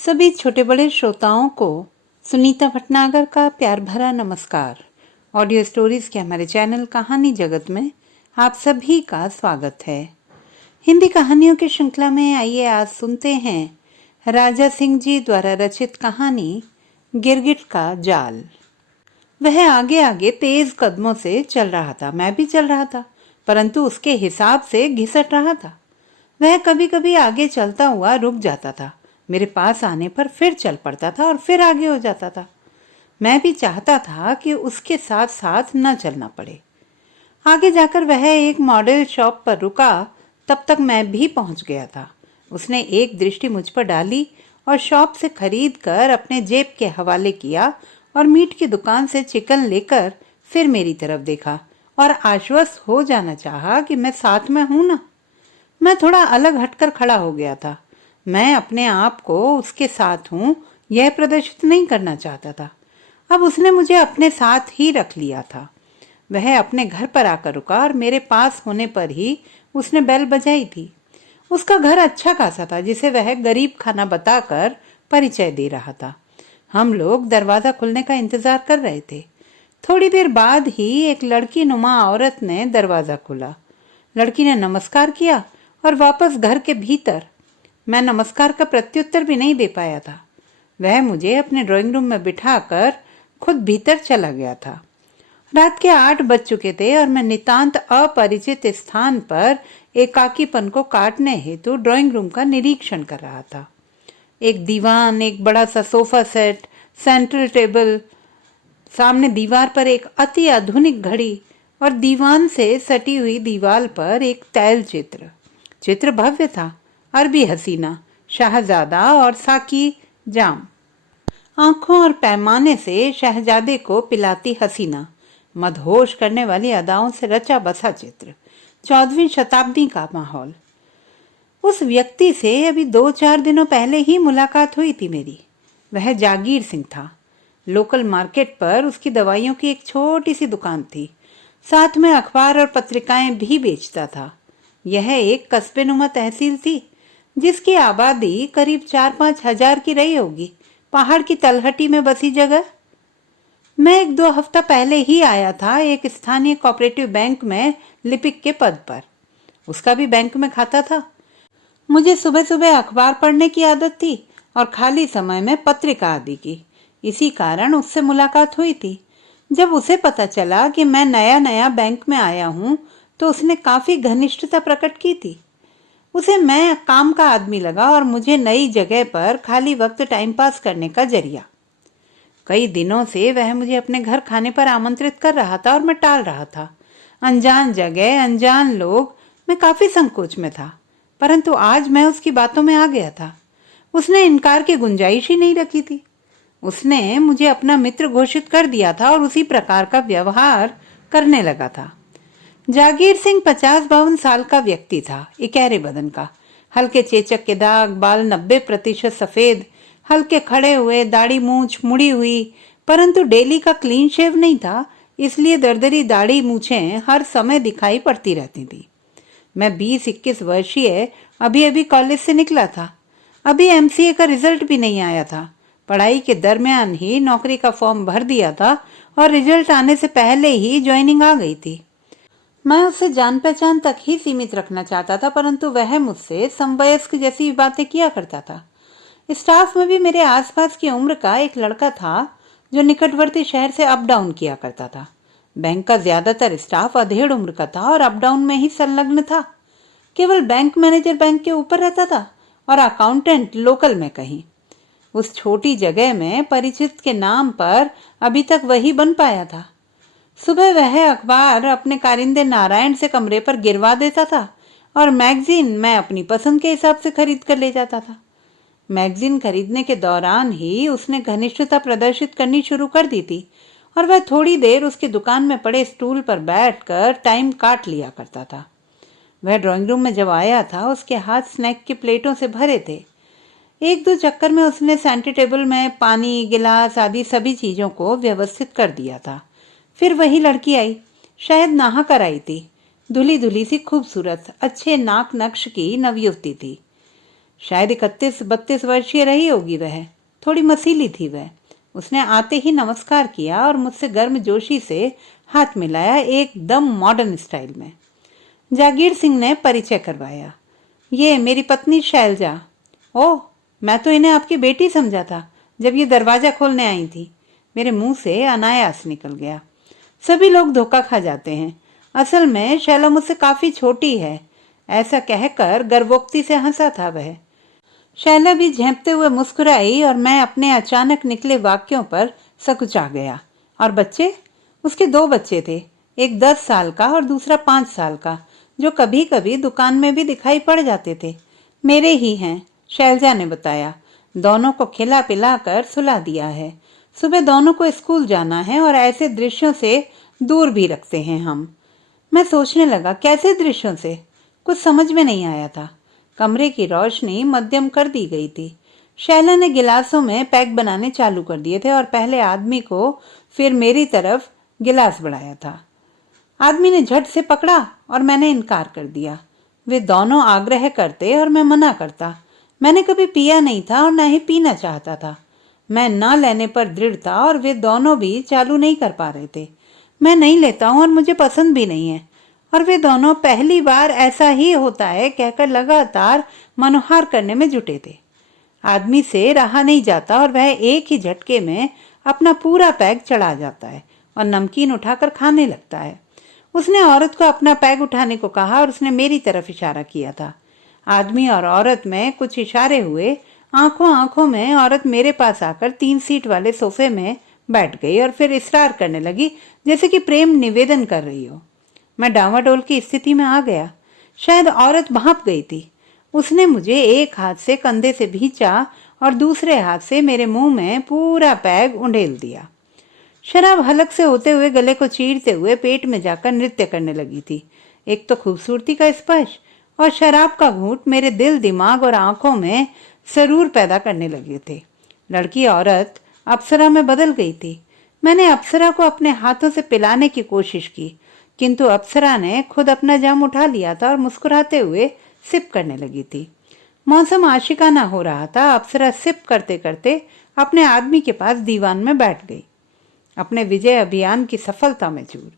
सभी छोटे बड़े श्रोताओं को सुनीता भटनागर का प्यार भरा नमस्कार। ऑडियो स्टोरीज के हमारे चैनल कहानी जगत में आप सभी का स्वागत है। हिंदी कहानियों की श्रृंखला में आइए आज सुनते हैं राजा सिंह जी द्वारा रचित कहानी गिरगिट का जाल। वह आगे आगे तेज कदमों से चल रहा था, मैं भी चल रहा था, परंतु उसके हिसाब से घिसट रहा था। वह कभी कभी आगे चलता हुआ रुक जाता था, मेरे पास आने पर फिर चल पड़ता था और फिर आगे हो जाता था। मैं भी चाहता था कि उसके साथ साथ न चलना पड़े। आगे जाकर वह एक मॉडल शॉप पर रुका, तब तक मैं भी पहुंच गया था। उसने एक दृष्टि मुझ पर डाली और शॉप से खरीद कर अपने जेब के हवाले किया और मीट की दुकान से चिकन लेकर फिर मेरी तरफ देखा और आश्वस्त हो जाना चाहा कि मैं साथ में हूं ना। मैं थोड़ा अलग हटकर खड़ा हो गया था। मैं अपने आप को उसके साथ हूं यह प्रदर्शित नहीं करना चाहता था। अब उसने मुझे अपने साथ ही रख लिया था। वह अपने घर पर आकर रुका और मेरे पास होने पर ही उसने बेल बजाई थी। उसका घर अच्छा खासा था जिसे वह गरीब खाना बताकर परिचय दे रहा था। हम लोग दरवाजा खुलने का इंतजार कर रहे थे। थोड़ी देर बाद ही एक लड़की नुमा औरत ने दरवाजा खोला। लड़की ने नमस्कार किया और वापस घर के भीतर। मैं नमस्कार का प्रत्युत्तर भी नहीं दे पाया था। वह मुझे अपने ड्राइंग रूम में बिठाकर खुद भीतर चला गया था। रात के 8 बज चुके थे और मैं नितांत अपरिचित स्थान पर एकाकीपन को काटने हेतु ड्राइंग रूम का निरीक्षण कर रहा था। एक दीवान, एक बड़ा सा सोफा सेट, सेंट्रल टेबल, सामने दीवार पर एक अति आधुनिक घड़ी और दीवान से सटी हुई दीवार पर एक तैल चित्र भव्य था। अरबी हसीना, शाहजादा और साकी जाम, आंखों और पैमाने से शहजादे को पिलाती हसीना, मदहोश करने वाली अदाओं से रचा बसा चित्र, 14वीं शताब्दी का माहौल। उस व्यक्ति से अभी 2-4 दिनों पहले ही मुलाकात हुई थी मेरी। वह जागीर सिंह था। लोकल मार्केट पर उसकी दवाइयों की एक छोटी सी दुकान थी। साथ में अखबार और पत्रिकाएं भी बेचता था। यह एक कस्बेनुमा तहसील थी जिसकी आबादी करीब 4-5 हजार की रही होगी। पहाड़ की तलहटी में बसी जगह। मैं 1-2 हफ्ता पहले ही आया था एक स्थानीय कोऑपरेटिव बैंक में लिपिक के पद पर। उसका भी बैंक में खाता था। मुझे सुबह सुबह अखबार पढ़ने की आदत थी और खाली समय में पत्रिका आदि की। इसी कारण उससे मुलाकात हुई थी। जब उसे पता चला कि मैं नया नया बैंक में आया हूं तो उसने काफी घनिष्ठता प्रकट की थी। उसे मैं काम का आदमी लगा और मुझे नई जगह पर खाली वक्त टाइम पास करने का जरिया। कई दिनों से वह मुझे अपने घर खाने पर आमंत्रित कर रहा था और मैं टाल रहा था। अनजान जगह, अनजान लोग, मैं काफी संकोच में था, परंतु आज मैं उसकी बातों में आ गया था। उसने इनकार की गुंजाइश ही नहीं रखी थी। उसने मुझे अपना मित्र घोषित कर दिया था और उसी प्रकार का व्यवहार करने लगा था। जागीर सिंह 50-52 साल का व्यक्ति था, इकहरे बदन का, हल्के चेचक के दाग, बाल 90% सफेद, हल्के खड़े हुए, दाढ़ी मूछ मुड़ी हुई, परंतु डेली का क्लीन शेव नहीं था, इसलिए दरदरी दाढ़ी मूछें हर समय दिखाई पड़ती रहती थी। मैं 20-21 वर्षीय, अभी अभी कॉलेज से निकला था। अभी एमसीए का रिजल्ट भी नहीं आया था। पढ़ाई के दरमियान ही नौकरी का फॉर्म भर दिया था और रिजल्ट आने से पहले ही ज्वाइनिंग आ गई थी। मैं उसे जान पहचान तक ही सीमित रखना चाहता था, परंतु वह मुझसे समवयस्क जैसी बातें किया करता था। स्टाफ में भी मेरे आसपास की उम्र का एक लड़का था जो निकटवर्ती शहर से अप डाउन किया करता था। बैंक का ज्यादातर स्टाफ अधेड़ उम्र का था और अप डाउन में ही संलग्न था। केवल बैंक मैनेजर बैंक के ऊपर रहता था और अकाउंटेंट लोकल में कहीं। उस छोटी जगह में परिचित के नाम पर अभी तक वही बन पाया था। सुबह वह अखबार अपने कारिंदे नारायण से कमरे पर गिरवा देता था और मैगजीन मैं अपनी पसंद के हिसाब से खरीद कर ले जाता था। मैगजीन खरीदने के दौरान ही उसने घनिष्ठता प्रदर्शित करनी शुरू कर दी थी और वह थोड़ी देर उसकी दुकान में पड़े स्टूल पर बैठकर टाइम काट लिया करता था। वह ड्राइंग रूम में जब आया था उसके हाथ स्नैक की प्लेटों से भरे थे। 1-2 चक्कर में उसने सेंटर टेबल में पानी, गिलास आदि सभी चीजों को व्यवस्थित कर दिया था। फिर वही लड़की आई, शायद नहा कर आई थी। धुली धुली सी खूबसूरत, अच्छे नाक नक्श की नवयुवती थी। शायद 31-32 वर्षीय रही होगी वह। थोड़ी मसीली थी वह। उसने आते ही नमस्कार किया और मुझसे गर्मजोशी से हाथ मिलाया, एकदम मॉडर्न स्टाइल में। जागीर सिंह ने परिचय करवाया। ये मेरी पत्नी शैलजा। ओह, मैं तो इन्हें आपकी बेटी समझा था जब ये दरवाजा खोलने आई थी। मेरे मुंह से अनायास निकल गया। सभी लोग धोखा खा जाते हैं। असल में शैला मुझसे काफी छोटी है, ऐसा कहकर गर्वोक्ति से हंसा था वह। शैला भी झेंपते हुए मुस्कुराई और मैं अपने अचानक निकले वाक्यों पर सकुचा गया। और बच्चे? उसके 2 बच्चे थे, एक 10 साल का और दूसरा 5 साल का, जो कभी कभी दुकान में भी दिखाई पड़ जाते थे। मेरे ही हैं, शैलजा ने बताया। दोनों को खिला पिला कर सुला दिया है। सुबह दोनों को स्कूल जाना है और ऐसे दृश्यों से दूर भी रखते हैं हम। मैं सोचने लगा, कैसे दृश्यों से? कुछ समझ में नहीं आया था। कमरे की रोशनी मध्यम कर दी गई थी। शैला ने गिलासों में पैक बनाने चालू कर दिए थे और पहले आदमी को फिर मेरी तरफ गिलास बढ़ाया था। आदमी ने झट से पकड़ा और मैंने इनकार कर दिया। वे दोनों आग्रह करते और मैं मना करता। मैंने कभी पिया नहीं था और न ही पीना चाहता था। मैं न लेने पर दृढ़ था और वे दोनों भी चालू नहीं कर पा रहे थे। मैं नहीं लेता हूं और मुझे पसंद भी नहीं है। और वे दोनों पहली बार ऐसा ही होता है कहकर लगातार मनोहार करने में जुटे थे। आदमी से रहा नहीं जाता और वह एक ही झटके में अपना पूरा पैक चढ़ा जाता है और नमकीन उठाकर खाने लगता है। उसने औरत को अपना पैक उठाने को कहा और उसने मेरी तरफ इशारा किया था। आदमी और औरत में कुछ इशारे हुए। आंखों आंखों में औरत मेरे पास आकर 3 सीट वाले सोफे में बैठ गई और फिर इसरार करने लगी जैसे कि प्रेम निवेदन कर रही हो। मैं डांवाडोल की स्थिति में आ गया। शायद औरत भांप गई थी। उसने मुझे एक हाथ से कंधे से भींचा और दूसरे हाथ से मेरे मुंह में पूरा पैग उंडेल दिया। शराब हलक से होते हुए गले को चीरते हुए पेट में जाकर नृत्य करने लगी थी। एक तो खूबसूरती का स्पर्श और शराब का घूंट मेरे दिल, दिमाग और आंखों में सरूर पैदा करने लगे थे। लड़की औरत अप्सरा में बदल गई थी। मैंने अप्सरा को अपने हाथों से पिलाने की कोशिश की, किंतु अप्सरा ने खुद अपना जाम उठा लिया था और मुस्कुराते हुए सिप करने लगी थी। मौसम आशिकाना हो रहा था। अप्सरा सिप करते करते अपने आदमी के पास दीवान में बैठ गई, अपने विजय अभियान की सफलता में चूर।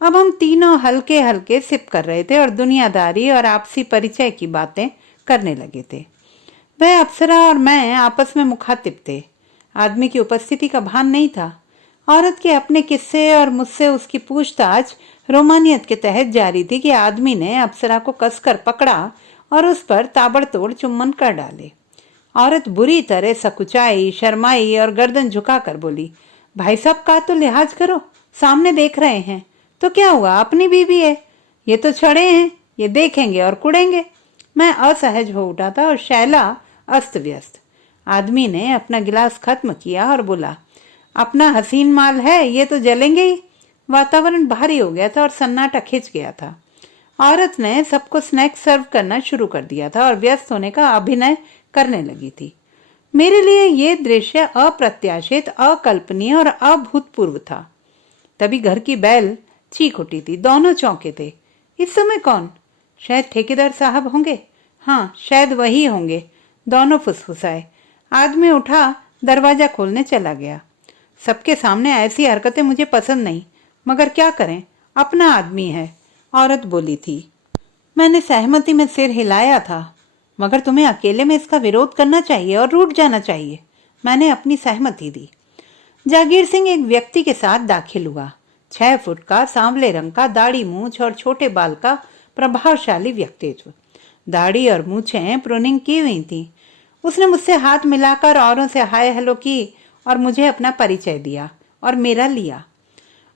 अब हम तीनों हल्के हल्के सिप कर रहे थे और दुनियादारी और आपसी परिचय की बातें करने लगे थे। वह अप्सरा और मैं आपस में मुखातिब थे। आदमी की उपस्थिति का भान नहीं था। औरत के अपने किस्से और मुझसे उसकी पूछताछ रोमानियत के तहत जारी थी कि आदमी ने अप्सरा को कसकर पकड़ा और उस पर ताबड़तोड़ चुम्बन कर डाले। औरत बुरी तरह सकुचाई, शर्माई और गर्दन झुकाकर बोली, भाई साहब का तो लिहाज करो, सामने देख रहे हैं तो क्या हुआ, अपनी बीवी है। ये तो छड़े हैं, ये देखेंगे और कुड़ेंगे। मैं असहज हो उठा था और शैला अस्त व्यस्त। आदमी ने अपना गिलास खत्म किया और बोला, अपना हसीन माल है, ये तो जलेंगे ही। वातावरण भारी हो गया था और सन्नाटा खिंच गया था। औरत ने सबको स्नैक सर्व करना शुरू कर दिया था और व्यस्त होने का अभिनय करने लगी थी। मेरे लिए ये दृश्य अप्रत्याशित, अकल्पनीय और अभूतपूर्व था। तभी घर की बैल चीख उठी थी। दोनों चौंके थे। इस समय कौन? शायद ठेकेदार साहब होंगे। हाँ, शायद वही होंगे। दोनों फुसफुसाए। आदमी उठा, दरवाजा खोलने चला गया। सबके सामने ऐसी हरकतें मुझे पसंद नहीं, मगर क्या करें, अपना आदमी है, औरत बोली थी। मैंने सहमति में सिर हिलाया था। मगर तुम्हें अकेले में इसका विरोध करना चाहिए और रूठ जाना चाहिए। मैंने अपनी सहमति दी। जागीर सिंह एक व्यक्ति के साथ दाखिल हुआ। 6 फुट का, सांवले रंग का, दाढ़ी मूछ और छोटे बाल का प्रभावशाली व्यक्तित्व। दाढ़ी और मूछें प्रूनिंग की हुई थी। उसने मुझसे हाथ मिलाकर औरों से हाय हेलो की और मुझे अपना परिचय दिया और मेरा लिया।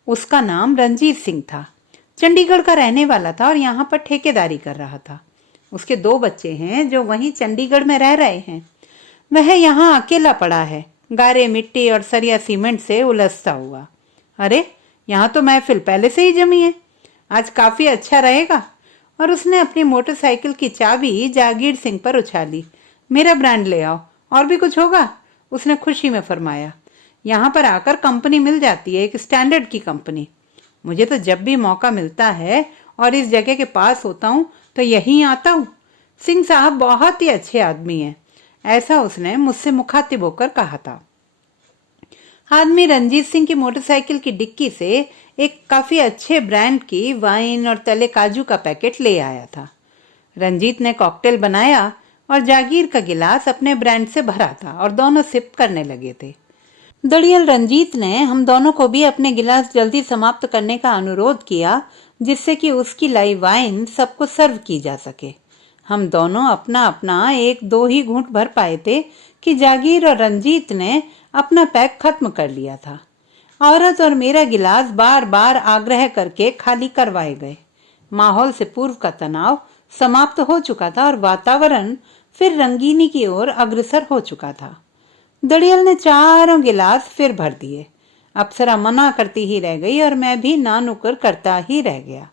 उसका नाम रंजीत सिंह था। चंडीगढ़ का रहने वाला था और यहाँ पर ठेकेदारी कर रहा था। उसके 2 बच्चे हैं जो वहीं चंडीगढ़ में रह रहे हैं। वह यहाँ अकेला पड़ा है, गारे मिट्टी और सरिया सीमेंट से उलझता हुआ। अरे, यहाँ तो महफिल पहले से ही जमी है, आज काफी अच्छा रहेगा। और उसने अपनी मोटरसाइकिल की चाबी जागीर सिंह पर उछाली। मेरा ब्रांड ले आओ, और भी कुछ होगा, उसने खुशी में फरमाया। यहाँ पर आकर कंपनी मिल जाती है, एक स्टैंडर्ड की कंपनी। मुझे तो जब भी मौका मिलता है और इस जगह के पास होता हूँ तो यहीं आता हूँ। सिंह साहब बहुत ही अच्छे आदमी हैं, ऐसा उसने मुझसे मुखातिब होकर कहा था। आदमी रंजीत सिंह की मोटरसाइकिल की डिक्की से एक काफी अच्छे ब्रांड की वाइन और तले काजू का पैकेट ले आया था। रंजीत ने कॉकटेल बनाया और जागीर का गिलास अपने ब्रांड से भरा था और दोनों सिप करने लगे थे। दड़ियल रंजीत ने हम दोनों को भी अपने गिलास जल्दी समाप्त करने का अनुरोध किया, जिससे कि उसकी लाई वाइन सबको सर्व की जा सके। हम दोनों अपना अपना एक दो ही घूंट भर पाए थे कि जागीर और रंजीत ने अपना पैक खत्म कर लिया था। औरत और मेरा गिलास बार बार आग्रह करके खाली करवाए गए। माहौल से पूर्व का तनाव समाप्त हो चुका था और वातावरण फिर रंगीनी की ओर अग्रसर हो चुका था। दड़ियल ने चारों गिलास फिर भर दिए। अप्सरा मना करती ही रह गई और मैं भी ना नुकर करता ही रह गया।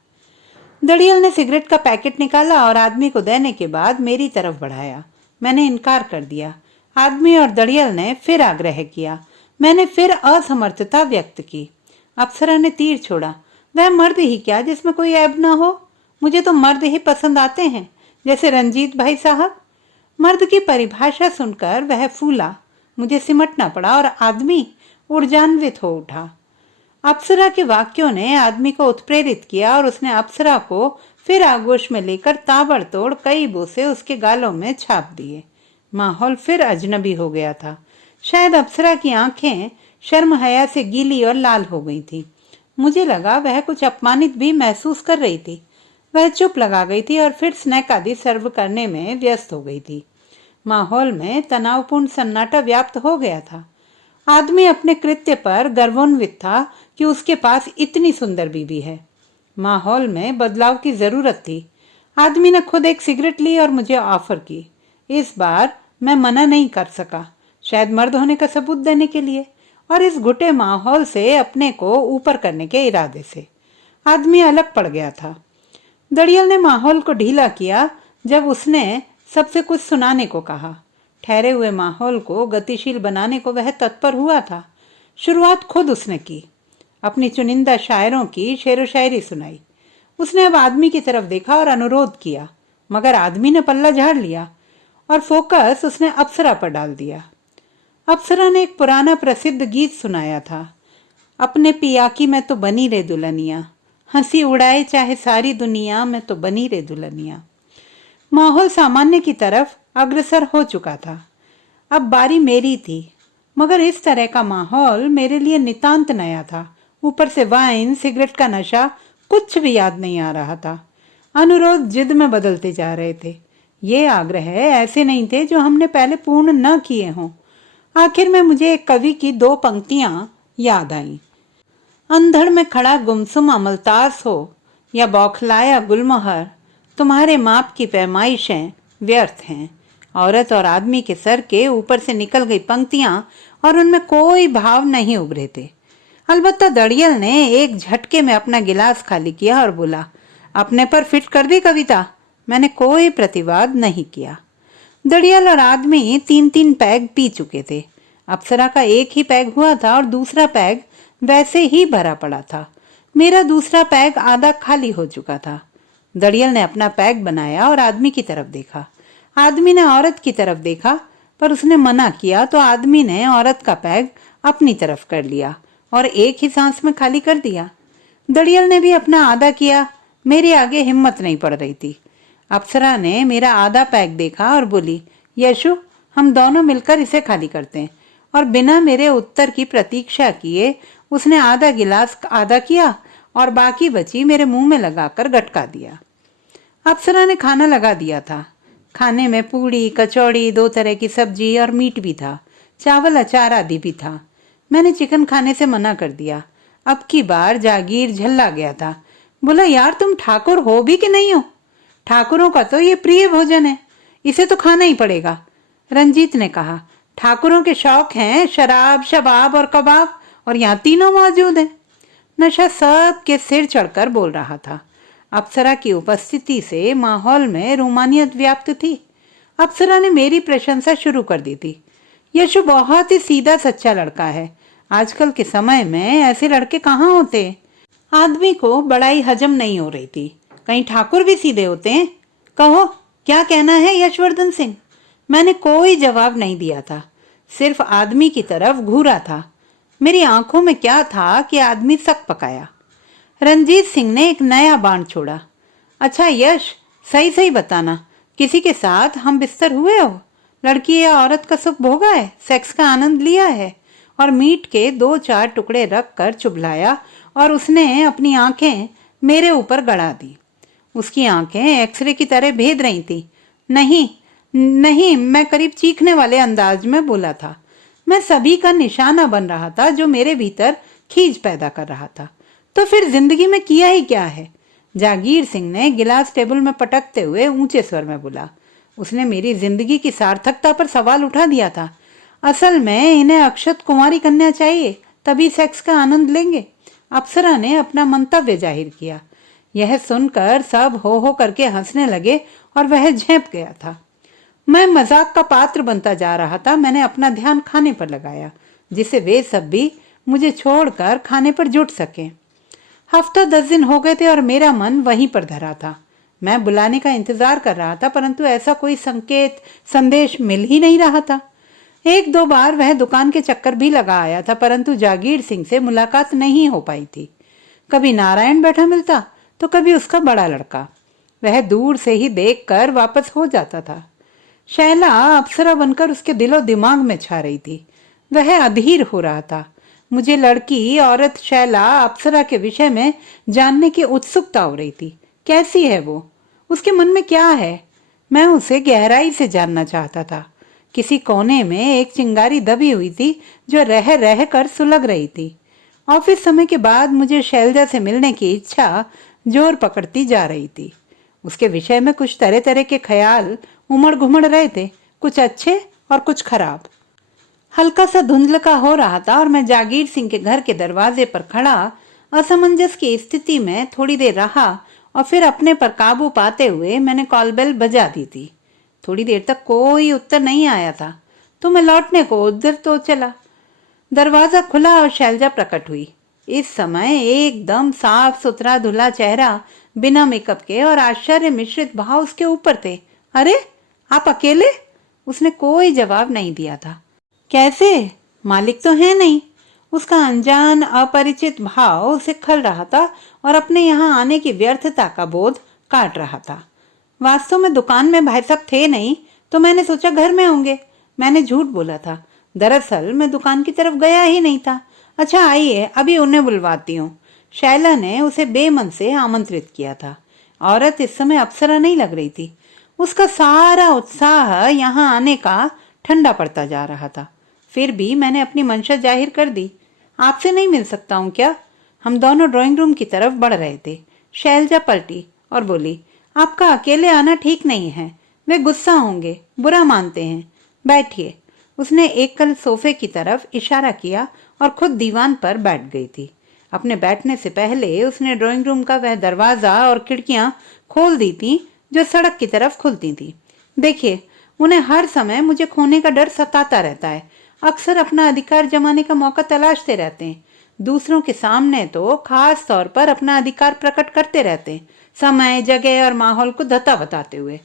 दड़ियल ने सिगरेट का पैकेट निकाला और आदमी को देने के बाद मेरी तरफ बढ़ाया। मैंने इनकार कर दिया। आदमी और दड़ियल ने फिर आग्रह किया। मैंने फिर असमर्थता व्यक्त की। अप्सरा ने तीर छोड़ा। वह मर्द ही क्या जिसमें कोई ऐब ना हो? मुझे तो मर्द ही पसंद आते हैं, जैसे रंजीत भाई साहब। मर्द की परिभाषा सुनकर वह फूला। मुझे सिमटना पड़ा और आदमी ऊर्जान्वित हो उठा। अप्सरा के वाक्यों ने आदमी को उत्प्रेरित किया और उसने अप्सरा को फिर आगोश में लेकर ताबड़तोड़ कई बोसे उसके गालों में छाप दिए। माहौल फिर अजनबी हो गया था। शायद अप्सरा की आंखें शर्म हया से गीली और लाल हो गई थी। मुझे लगा वह कुछ अपमानित भी महसूस कर रही थी। वह चुप लगा गई थी और फिर स्नैक आदि सर्व करने में व्यस्त हो गई थी। माहौल में तनावपूर्ण सन्नाटा व्याप्त हो गया था। आदमी अपने कृत्य पर गर्वान्वित था कि उसके पास इतनी सुंदर बीवी है। माहौल में बदलाव की जरूरत थी। आदमी ने खुद एक सिगरेट ली और मुझे ऑफर की। इस बार मैं मना नहीं कर सका, शायद मर्द होने का सबूत देने के लिए और इस घुटे माहौल से अपने को ऊपर करने के इरादे से। आदमी अलग पड़ गया था। दड़ियल ने माहौल को ढीला किया जब उसने सबसे कुछ सुनाने को कहा। ठहरे हुए माहौल को गतिशील बनाने को वह तत्पर हुआ था। शुरुआत खुद उसने की। अपनी चुनिंदा शायरों की शेरो शायरी सुनाई। उसने अब आदमी की तरफ देखा और अनुरोध किया, मगर आदमी ने पल्ला झाड़ लिया और फोकस उसने अप्सरा पर डाल दिया। अप्सरा ने एक पुराना प्रसिद्ध गीत सुनाया था, अपने पिया की मैं तो बनी रे दुल्हनिया, हंसी उड़ाए चाहे सारी दुनिया, मैं तो बनी रे दुल्हनिया। माहौल सामान्य की तरफ अग्रसर हो चुका था। अब बारी मेरी थी, मगर इस तरह का माहौल मेरे लिए नितांत नया था। ऊपर से वाइन, सिगरेट का नशा, कुछ भी याद नहीं आ रहा था। अनुरोध जिद में बदलते जा रहे थे। ये आग्रह ऐसे नहीं थे जो हमने पहले पूर्ण न किए हों। आखिर में मुझे एक कवि की दो पंक्तियां याद आईं। अंधड़ में खड़ा गुमसुम अमलतास हो या बौखलाया गुलमोहर, तुम्हारे माप की पैमाइशें व्यर्थ हैं। औरत और आदमी के सर के ऊपर से निकल गई पंक्तियां और उनमें कोई भाव नहीं उभरे थे। अलबत्ता दड़ियल ने एक झटके में अपना गिलास खाली किया और बोला, अपने पर फिट कर दी कविता। मैंने कोई प्रतिवाद नहीं किया। दड़ियल और आदमी 3-3 पैग पी चुके थे। अप्सरा का एक ही पैग हुआ था और दूसरा पैग वैसे ही भरा पड़ा था। मेरा दूसरा पैग आधा खाली हो चुका था। दड़ियल ने अपना पैग बनाया और आदमी की तरफ देखा। आदमी ने औरत की तरफ देखा, पर उसने मना किया तो आदमी ने औरत का पैग अपनी तरफ कर लिया और एक ही सांस में खाली कर दिया। दड़ियल ने भी अपना आधा किया। मेरे आगे हिम्मत नहीं पड़ रही थी। अप्सरा ने मेरा आधा पैग देखा और बोली, यशु, हम दोनों मिलकर इसे खाली करते हैं। और बिना मेरे उत्तर की प्रतीक्षा किए उसने आधा गिलास आधा किया और बाकी बची मेरे मुंह में लगाकर गटका दिया। अप्सरा ने खाना लगा दिया था। खाने में पूड़ी, कचौड़ी, 2 तरह की सब्जी और मीट भी था। चावल, अचार आदि भी था। मैंने चिकन खाने से मना कर दिया। अब की बार जागीर झल्ला गया था। बोला, यार तुम ठाकुर हो भी कि नहीं हो? ठाकुरों का तो ये प्रिय भोजन है, इसे तो खाना ही पड़ेगा। रंजीत ने कहा, ठाकुरों के शौक हैं शराब, शबाब और कबाब, और यहाँ तीनों मौजूद हैं। नशा सब के सिर चढ़कर बोल रहा था। अप्सरा की उपस्थिति से माहौल में रूमानियत व्याप्त थी। अप्सरा ने मेरी प्रशंसा शुरू कर दी थी। यशु बहुत ही सीधा सच्चा लड़का है। आजकल के समय में ऐसे लड़के कहाँ होते? आदमी को बड़ाई हजम नहीं हो रही थी। कहीं ठाकुर भी सीधे होते हैं? कहो, क्या कहना है यशवर्धन सिंह? मैंने कोई जवाब नहीं दिया था, सिर्फ आदमी की तरफ घूरा था। मेरी आंखों में क्या था कि आदमी सक पकाया। रंजीत सिंह ने एक नया बाण छोड़ा। अच्छा यश, सही सही बताना, किसी के साथ हम बिस्तर हुए हो? लड़की या औरत का सुख भोगा है, सेक्स का आनंद लिया है? और मीट के 2-4 टुकड़े रख कर चुभलाया और उसने अपनी आंखें मेरे ऊपर गड़ा दी। उसकी आंखें एक्सरे की तरह भेद रही थी। नहीं नहीं, मैं करीब चीखने वाले अंदाज में बोला था। मैं सभी का निशाना बन रहा था जो मेरे भीतर खींच पैदा कर रहा था। तो फिर जिंदगी में किया ही क्या है? जागीर सिंह ने गिलास टेबल में पटकते हुए ऊंचे स्वर में बोला। उसने मेरी जिंदगी की सार्थकता पर सवाल उठा दिया था। असल में इन्हें अक्षत कुमारी कन्या चाहिए, तभी सेक्स का आनंद लेंगे। अप्सरा ने अपना मंतव्य जाहिर किया। यह सुनकर सब हो करके हंसने लगे और वह झेंप गया था। मैं मजाक का पात्र बनता जा रहा था। मैंने अपना ध्यान खाने पर लगाया, जिससे वे सब भी मुझे छोड़कर खाने पर जुट सके। हफ्ता 10 दिन हो गए थे और मेरा मन वहीं पर धरा था। मैं बुलाने का इंतजार कर रहा था, परंतु ऐसा कोई संकेत संदेश मिल ही नहीं रहा था। 1-2 बार वह दुकान के चक्कर भी लगा आया था, परंतु जागीर सिंह से मुलाकात नहीं हो पाई थी। कभी नारायण बैठा मिलता तो कभी उसका बड़ा लड़का। वह दूर से ही देखकर वापस हो जाता था। शैला अप्सरा बनकर उसके दिलो दिमाग में छा रही थी। वह अधीर हो रहा था। मुझे लड़की, औरत, शैला, अप्सरा के विषय में जानने की उत्सुकता हो रही थी। कैसी है वो? उसके मन में क्या है? मैं उसे गहराई से जानना चाहता था। किसी कोने में एक चिंगारी दबी हुई थी जो रह रह कर सुलग रही थी। ऑफिस समय के बाद मुझे शैलजा से मिलने की इच्छा जोर पकड़ती जा रही थी। उसके विषय में कुछ तरह तरह के ख्याल उमड़ घुमड़ रहे थे, कुछ अच्छे और कुछ खराब। हल्का सा धुंधलका हो रहा था और मैं जागीर सिंह के घर के दरवाजे पर खड़ा असमंजस की स्थिति में थोड़ी देर रहा और फिर अपने पर काबू पाते हुए मैंने कॉल बेल बजा दी थी। थोड़ी देर तक कोई उत्तर नहीं आया था तो मैं लौटने को उधर तो चला। दरवाजा खुला और शैलजा प्रकट हुई। इस समय एकदम साफ सुथरा धुला चेहरा, बिना मेकअप के, और आश्चर्य मिश्रित भाव उसके ऊपर थे। अरे, आप अकेले? उसने कोई जवाब नहीं दिया था। कैसे? मालिक तो है नहीं। उसका अनजान अपरिचित भाव उसे खल रहा था और अपने यहाँ आने की व्यर्थता का बोध काट रहा था। वास्तव में दुकान में भाई साहब थे नहीं, तो मैंने सोचा घर में होंगे। मैंने झूठ बोला था। दरअसल मैं दुकान की तरफ गया ही नहीं था। अच्छा आइए, अभी उन्हें बुलवाती हूँ। शैला ने उसे बेमन से आमंत्रित किया था। औरत इस समय अप्सरा नहीं लग रही थी। उसका सारा उत्साह यहाँ आने का ठंडा पड़ता जा रहा था। फिर भी मैंने अपनी मंशा जाहिर कर दी। आपसे नहीं मिल सकता हूँ क्या? हम दोनों ड्राइंग रूम की तरफ बढ़ रहे थे। शैलजा पलटी और बोली, आपका अकेले आना ठीक नहीं है। वे गुस्सा होंगे, बुरा मानते हैं। बैठिए। उसने एक कल सोफे की तरफ इशारा किया और खुद दीवान पर बैठ गई थी। अपने बैठने से पहले उसने ड्राइंग रूम का वह दरवाजा और खिड़कियां खोल दी थी जो सड़क की तरफ खुलती थी। देखिए, उन्हें हर समय मुझे खोने का डर सताता रहता है। अक्सर अपना अधिकार जमाने का मौका तलाशते रहते हैं। दूसरों के सामने तो खास तौर पर अपना अधिकार प्रकट करते रहते हैं, समय, जगह और माहौल को धता बताते हुए।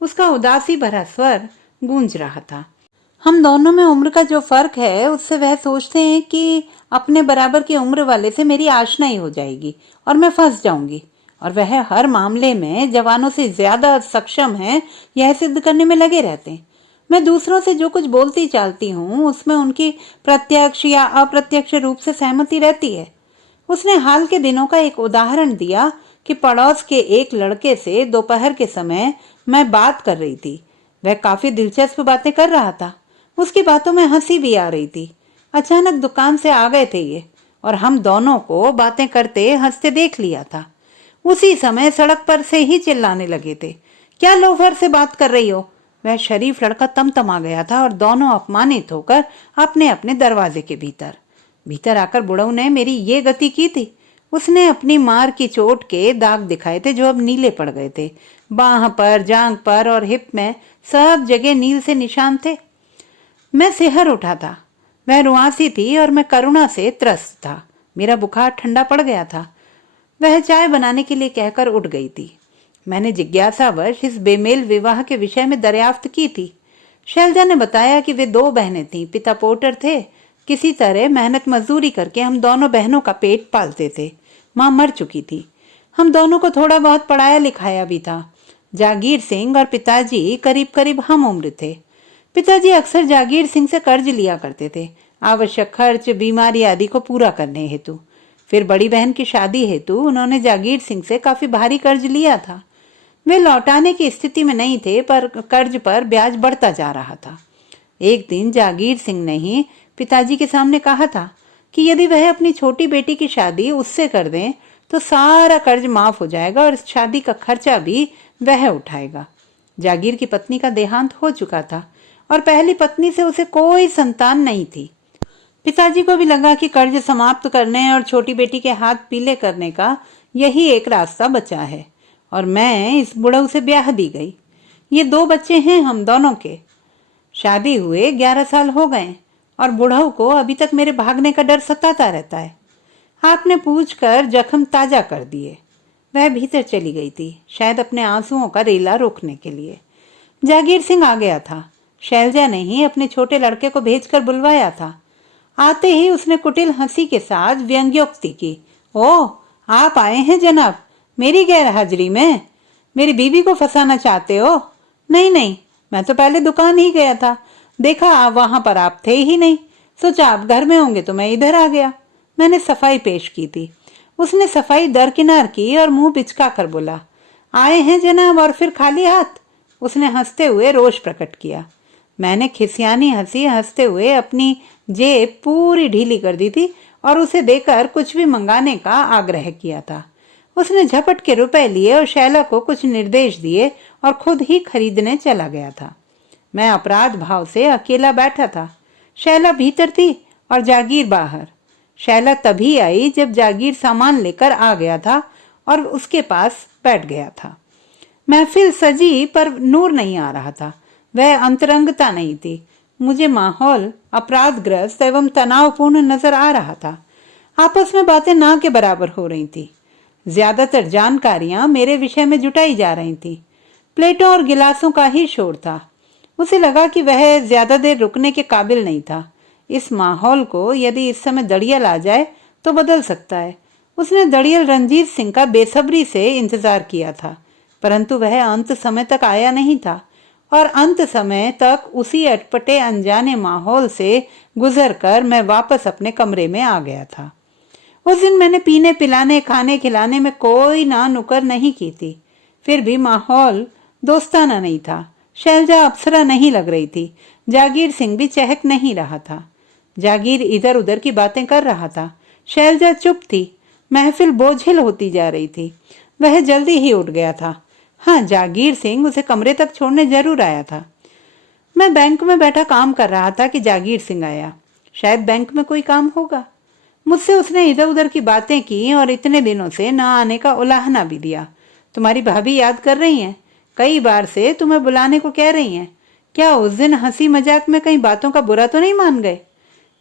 उसका उदासी भरा स्वर गूंज रहा था। हम दोनों में उम्र का जो फर्क है, उससे वह सोचते हैं कि अपने बराबर की उम्र वाले से मेरी आशना ही हो जाएगी और मैं फंस जाऊंगी। और वह हर मामले में जवानों से ज्यादा सक्षम है, यह सिद्ध करने में लगे रहते हैं। मैं दूसरों से जो कुछ बोलती चालती हूँ, उसमें उनकी प्रत्यक्ष या अप्रत्यक्ष रूप से सहमति रहती है। उसने हाल के दिनों का एक उदाहरण दिया कि पड़ोस के एक लड़के से दोपहर के समय मैं बात कर रही थी। वह काफी दिलचस्प बातें कर रहा था। उसकी बातों में हंसी भी आ रही थी। अचानक दुकान से आ गए थे ये, और हम दोनों को बातें करते हंसते देख लिया था। उसी समय सड़क पर से ही चिल्लाने लगे थे, क्या लोफर से बात कर रही हो? वह शरीफ लड़का तमतमा गया था और दोनों अपमानित होकर अपने अपने दरवाजे के भीतर आकर बुढ़ऊ ने मेरी ये गति की थी। उसने अपनी मार की चोट के दाग दिखाए थे जो अब नीले पड़ गए थे। बाह पर, जांग पर और हिप में सब जगह नील से निशान थे। मैं सिहर उठा था। वह रुआसी थी और मैं करुणा से त्रस्त था। मेरा बुखार ठंडा पड़ गया था। वह चाय बनाने के लिए कहकर उठ गई थी। मैंने जिज्ञासावश इस बेमेल विवाह के विषय में दरियाफ्त की थी। शैलजा ने बताया कि वे 2 बहनें थीं, पिता पोर्टर थे। किसी तरह मेहनत मजदूरी करके हम दोनों बहनों का पेट पालते थे। माँ मर चुकी थी। हम दोनों को थोड़ा बहुत पढ़ाया लिखाया भी था। जागीर सिंह और पिताजी करीब करीब हम उम्र थे। पिताजी अक्सर जागीर सिंह से कर्ज लिया करते थे, आवश्यक खर्च, बीमारी आदि को पूरा करने हेतु। फिर बड़ी बहन की शादी हेतु उन्होंने जागीर सिंह से काफी भारी कर्ज लिया था। वे लौटाने की स्थिति में नहीं थे, पर कर्ज पर ब्याज बढ़ता जा रहा था। एक दिन जागीर सिंह ने ही पिताजी के सामने कहा था कि यदि वह अपनी छोटी बेटी की शादी उससे कर दें तो सारा कर्ज माफ हो जाएगा और शादी का खर्चा भी वह उठाएगा। जागीर की पत्नी का देहांत हो चुका था और पहली पत्नी से उसे कोई संतान नहीं थी। पिताजी को भी लगा कि कर्ज समाप्त करने और छोटी बेटी के हाथ पीले करने का यही एक रास्ता बचा है, और मैं इस बुढ़ऊ से ब्याह दी गई। ये 2 बच्चे हैं हम दोनों के। शादी हुए 11 साल हो गए और बुढ़ऊ को अभी तक मेरे भागने का डर सताता रहता है। आपने पूछकर जख्म ताजा कर दिए। वह भीतर चली गई थी, शायद अपने आंसुओं का रेला रोकने के लिए। जागीर सिंह आ गया था। शैलजा ने ही अपने छोटे लड़के को भेजकर बुलवाया था। आते ही उसने कुटिल हंसी के साथ व्यंग्योक्ति की। ओह, आप आए हैं जनाब, मेरी गैर हाजिरी में मेरी बीवी को फंसाना चाहते हो? नहीं नहीं, मैं तो पहले दुकान ही गया था, देखा वहां पर आप थे ही नहीं, सोचा आप घर में होंगे तो मैं इधर आ गया। मैंने सफाई पेश की थी। उसने सफाई दरकिनार की और मुंह बिचका कर बोला, आए हैं जनाब और फिर खाली हाथ? उसने हंसते हुए रोष प्रकट किया। मैंने खिसियानी हंसी हंसते हुए अपनी जेब पूरी ढीली कर दी थी और उसे देकर कुछ भी मंगाने का आग्रह किया था। उसने झपट के रुपए लिए और शैला को कुछ निर्देश दिए और खुद ही खरीदने चला गया था। मैं अपराध भाव से अकेला बैठा था। शैला भीतर थी और जागीर बाहर। शैला तभी आई जब जागीर सामान लेकर आ गया था और उसके पास बैठ गया था। महफिल सजी पर नूर नहीं आ रहा था, वह अंतरंगता नहीं थी। मुझे माहौल अपराधग्रस्त एवं तनावपूर्ण नजर आ रहा था। आपस में बातें ना के बराबर हो रही थी। ज्यादातर जानकारियां मेरे विषय में जुटाई जा रही थी। प्लेटों और गिलासों का ही शोर था। उसे लगा कि वह ज्यादा देर रुकने के काबिल नहीं था। इस माहौल को यदि इस समय दड़ियल आ जाए तो बदल सकता है। उसने दड़ियल रंजीत सिंह का बेसब्री से इंतजार किया था, परंतु वह अंत समय तक आया नहीं था और अंत समय तक उसी अटपटे अनजाने माहौल से गुजरकर मैं वापस अपने कमरे में आ गया था। उस दिन मैंने पीने पिलाने खाने खिलाने में कोई ना नुकर नहीं की थी। फिर भी माहौल दोस्ताना नहीं था। शैलजा अप्सरा नहीं लग रही थी। जागीर सिंह भी चहक नहीं रहा था। जागीर इधर उधर की बातें कर रहा था। शैलजा चुप थी। महफिल बोझिल होती जा रही थी। वह जल्दी ही उठ गया था। हाँ, जागीर सिंह उसे कमरे तक छोड़ने जरूर आया था। मैं बैंक में बैठा काम कर रहा था कि जागीर सिंह आया। शायद बैंक में कोई काम होगा। मुझसे उसने इधर उधर की बातें की और इतने दिनों से न आने का उलाहना भी दिया। तुम्हारी भाभी याद कर रही हैं? कई बार से तुम्हें बुलाने को कह रही हैं। क्या उस दिन हंसी मजाक में कई बातों का बुरा तो नहीं मान गए?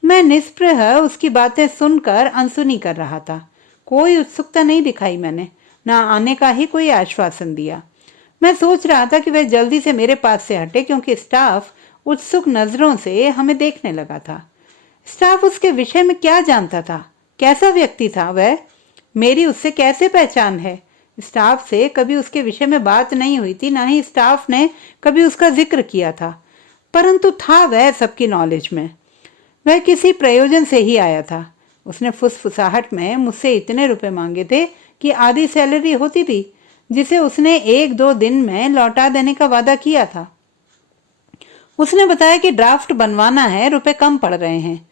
मैं निष्प्रह उसकी बातें सुनकर अनसुनी कर रहा था। कोई उत्सुकता नहीं दिखाई मैंने, न आने का ही कोई आश्वासन दिया। मैं सोच रहा था कि वह जल्दी से मेरे पास से हटे, क्योंकि स्टाफ उत्सुक नजरों से हमें देखने लगा था। स्टाफ उसके विषय में क्या जानता था? कैसा व्यक्ति था वह? मेरी उससे कैसे पहचान है? स्टाफ से कभी उसके विषय में बात नहीं हुई थी, ना ही स्टाफ ने कभी उसका जिक्र किया था, परंतु था वह सबकी नॉलेज में। वह किसी प्रयोजन से ही आया था। उसने फुसफुसाहट में मुझसे इतने रुपए मांगे थे कि आधी सैलरी होती थी, जिसे उसने 1-2 दिन में लौटा देने का वादा किया था। उसने बताया कि ड्राफ्ट बनवाना है, रुपए कम पड़ रहे हैं।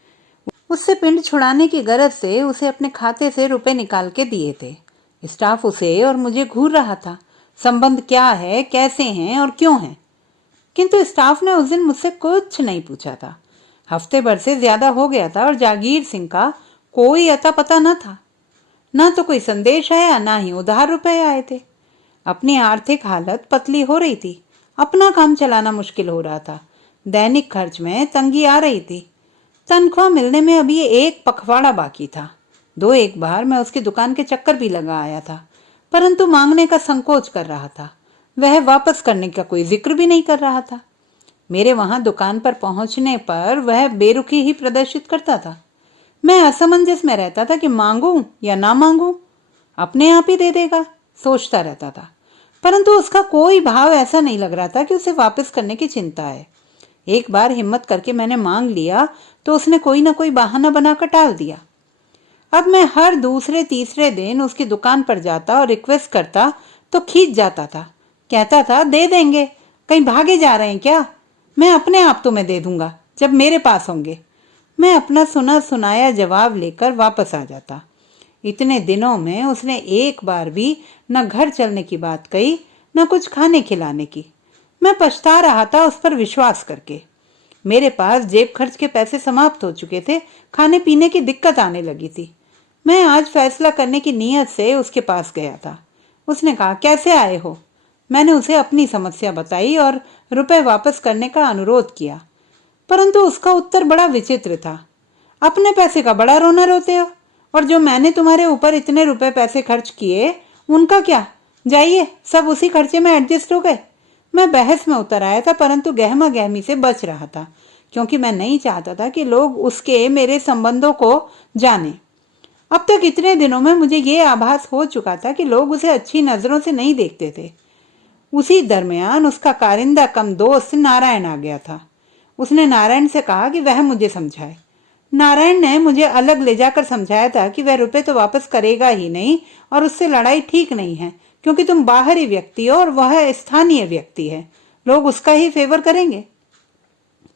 उससे पिंड छुड़ाने की गरज से उसे अपने खाते से रुपए निकाल के दिए थे। स्टाफ उसे और मुझे घूर रहा था। संबंध क्या है, कैसे हैं और क्यों हैं? किंतु स्टाफ ने उस दिन मुझसे कुछ नहीं पूछा था। हफ्ते भर से ज्यादा हो गया था और जागीर सिंह का कोई अता पता न था। ना तो कोई संदेश आया, ना ही उधार रुपए आए थे। अपनी आर्थिक हालत पतली हो रही थी। अपना काम चलाना मुश्किल हो रहा था। दैनिक खर्च में तंगी आ रही थी। तनख्वाह मिलने में अभी एक पखवाड़ा बाकी था। 2-1 बार मैं उसकी दुकान के चक्कर भी लगा आया था, परंतु मांगने का संकोच कर रहा था। वह वापस करने का कोई जिक्र भी नहीं कर रहा था। मेरे वहां दुकान पर पहुंचने पर वह बेरुखी ही प्रदर्शित करता था। मैं असमंजस में रहता था कि मांगूं या ना मांगूं। अपने आप ही दे देगा, सोचता रहता था। परंतु उसका कोई भाव ऐसा नहीं लग रहा था कि उसे वापस करने की चिंता है। एक बार हिम्मत करके मैंने मांग लिया तो उसने कोई ना कोई बहाना बनाकर टाल दिया। अब मैं हर दूसरे तीसरे दिन उसकी दुकान पर जाता और रिक्वेस्ट करता तो खींच जाता था। कहता था दे देंगे, कहीं भागे जा रहे हैं क्या? मैं अपने आप तुम्हें दे दूंगा जब मेरे पास होंगे। मैं अपना सुना सुनाया जवाब लेकर वापस आ जाता। इतने दिनों में उसने एक बार भी न घर चलने की बात कही, न कुछ खाने खिलाने की। मैं पछता रहा था उस पर विश्वास करके। मेरे पास जेब खर्च के पैसे समाप्त हो चुके थे, खाने पीने की दिक्कत आने लगी थी। मैं आज फैसला करने की नीयत से उसके पास गया था। उसने कहा, कैसे आए हो? मैंने उसे अपनी समस्या बताई और रुपए वापस करने का अनुरोध किया। परंतु उसका उत्तर बड़ा विचित्र था। अपने पैसे का बड़ा रोना रोते हो, और जो मैंने तुम्हारे ऊपर इतने रुपए पैसे खर्च किए उनका क्या? जाइए, सब उसी खर्चे में एडजस्ट हो गए। मैं बहस में उतर आया था, परंतु गहमा गहमी से बच रहा था, क्योंकि मैं नहीं चाहता था कि लोग उसके मेरे संबंधों को जाने। अब तक इतने दिनों में मुझे ये आभास हो चुका था कि लोग उसे अच्छी नजरों से नहीं देखते थे। उसी दरमियान उसका कारिंदा कम दोस्त नारायण आ गया था। उसने नारायण से कहा कि वह मुझे समझाए। नारायण ने मुझे अलग ले जाकर समझाया था कि वह रुपए तो वापस करेगा ही नहीं, और उससे लड़ाई ठीक नहीं है, क्योंकि तुम बाहरी व्यक्ति हो और वह स्थानीय व्यक्ति है। लोग उसका ही फेवर करेंगे।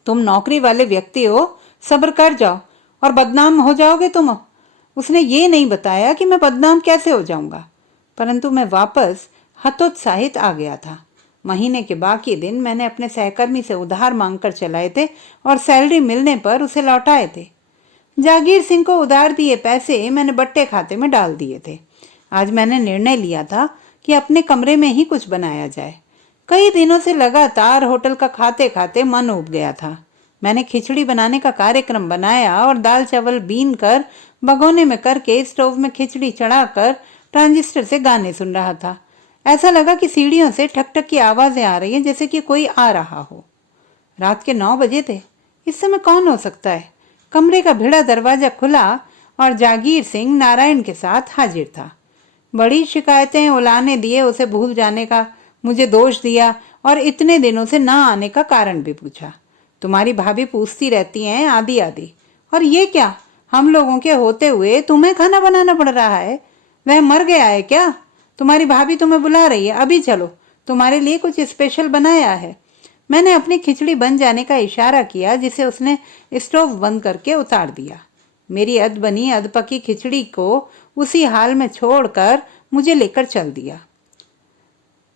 तुम नौकरी वाले व्यक्ति हो, सब्र कर जाओ और बदनाम हो जाओगे तुम। उसने ये नहीं बताया कि मैं बदनाम कैसे हो जाऊंगा, परंतु मैं वापस हतोत्साहित आ गया था। महीने के बाकी दिन मैंने अपने सहकर्मी से उधार मांगकर चलाए थे और सैलरी मिलने पर उसे लौटाए थे। जागीर सिंह को उधार दिए पैसे मैंने बट्टे खाते में डाल दिए थे। आज मैंने निर्णय लिया था कि अपने कमरे में ही कुछ बनाया जाए। कई दिनों से लगातार होटल का खाते खाते मन उब गया था। मैंने खिचड़ी बनाने का कार्यक्रम बनाया और दाल चावल बीन कर भगोने में करके स्टोव में खिचड़ी चढ़ाकर ट्रांजिस्टर से गाने सुन रहा था। ऐसा लगा कि सीढ़ियों से ठक ठक की आवाजें आ रही हैं, जैसे कि कोई आ रहा हो। रात के 9 बजे थे। इस समय कौन हो सकता है? कमरे का भिड़ा दरवाजा खुला और जागीर सिंह नारायण के साथ हाजिर था। बड़ी शिकायतें उलाने दिए उसे भूल जाने का, मुझे दोष दिया और इतने दिनों से ना आने का कारण भी पूछा। तुम्हारी भाभी पूछती रहती हैं आदि आदि, और ये क्या, हम लोगों के होते हुए तुम्हें खाना बनाना पड़ रहा है? वह मर गया है क्या? तुम्हारी भाभी तुम्हें बुला रही है, अभी चलो, तुम्हारे लिए कुछ स्पेशल बनाया है। मैंने अपनी खिचड़ी बन जाने का इशारा किया, जिसे उसने स्टोव बंद करके उतार दिया। मेरी अधबनी अधपकी खिचड़ी को उसी हाल में छोड़कर मुझे लेकर चल दिया।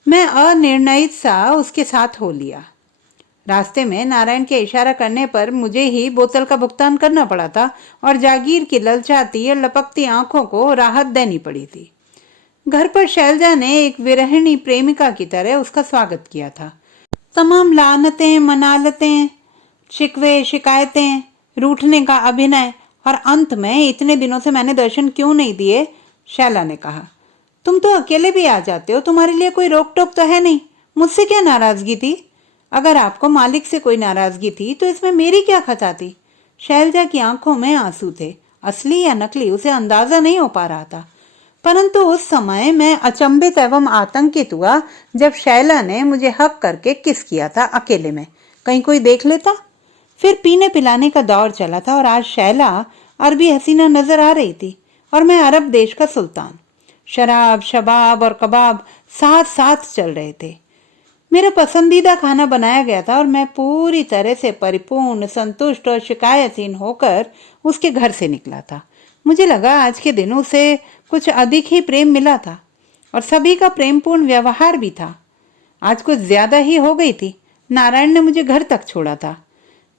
मैं अनिर्णयित सा उसके साथ हो लिया। रास्ते में नारायण के इशारा करने पर मुझे ही बोतल का भुगतान करना पड़ा था और जागीर की ललचाती और लपकती आंखों को राहत देनी पड़ी थी। घर पर शैलजा ने एक विरहिणी प्रेमिका की तरह उसका स्वागत किया था। तमाम लानतें, मनालतें, शिकवे, शिकायतें, रूठने का अभिनय, और अंत में इतने दिनों से मैंने दर्शन क्यों नहीं दिए? शैला ने कहा, तुम तो अकेले भी आ जाते हो, तुम्हारे लिए कोई रोक टोक तो है नहीं। मुझसे क्या नाराजगी थी? अगर आपको मालिक से कोई नाराजगी थी तो इसमें मेरी क्या खता थी? शैलजा की आंखों में आंसू थे, असली या नकली उसे अंदाजा नहीं हो पा रहा था। परंतु उस समय मैं अचंभित एवं आतंकित हुआ जब शैला ने मुझे हक करके किस किया था अकेले में। कहीं कोई देख लेता? फिर पीने पिलाने का दौर चला था और आज शैला अरबी हसीना नजर आ रही थी और मैं अरब देश का सुल्तान। शराब, शबाब और कबाब साथ साथ चल रहे थे। मेरा पसंदीदा खाना बनाया गया था और मैं पूरी तरह से परिपूर्ण, संतुष्ट और शिकायतहीन होकर उसके घर से निकला था। मुझे लगा आज के दिन उसे कुछ अधिक ही प्रेम मिला था और सभी का प्रेमपूर्ण व्यवहार भी था। आज कुछ ज्यादा ही हो गई थी। नारायण ने मुझे घर तक छोड़ा था।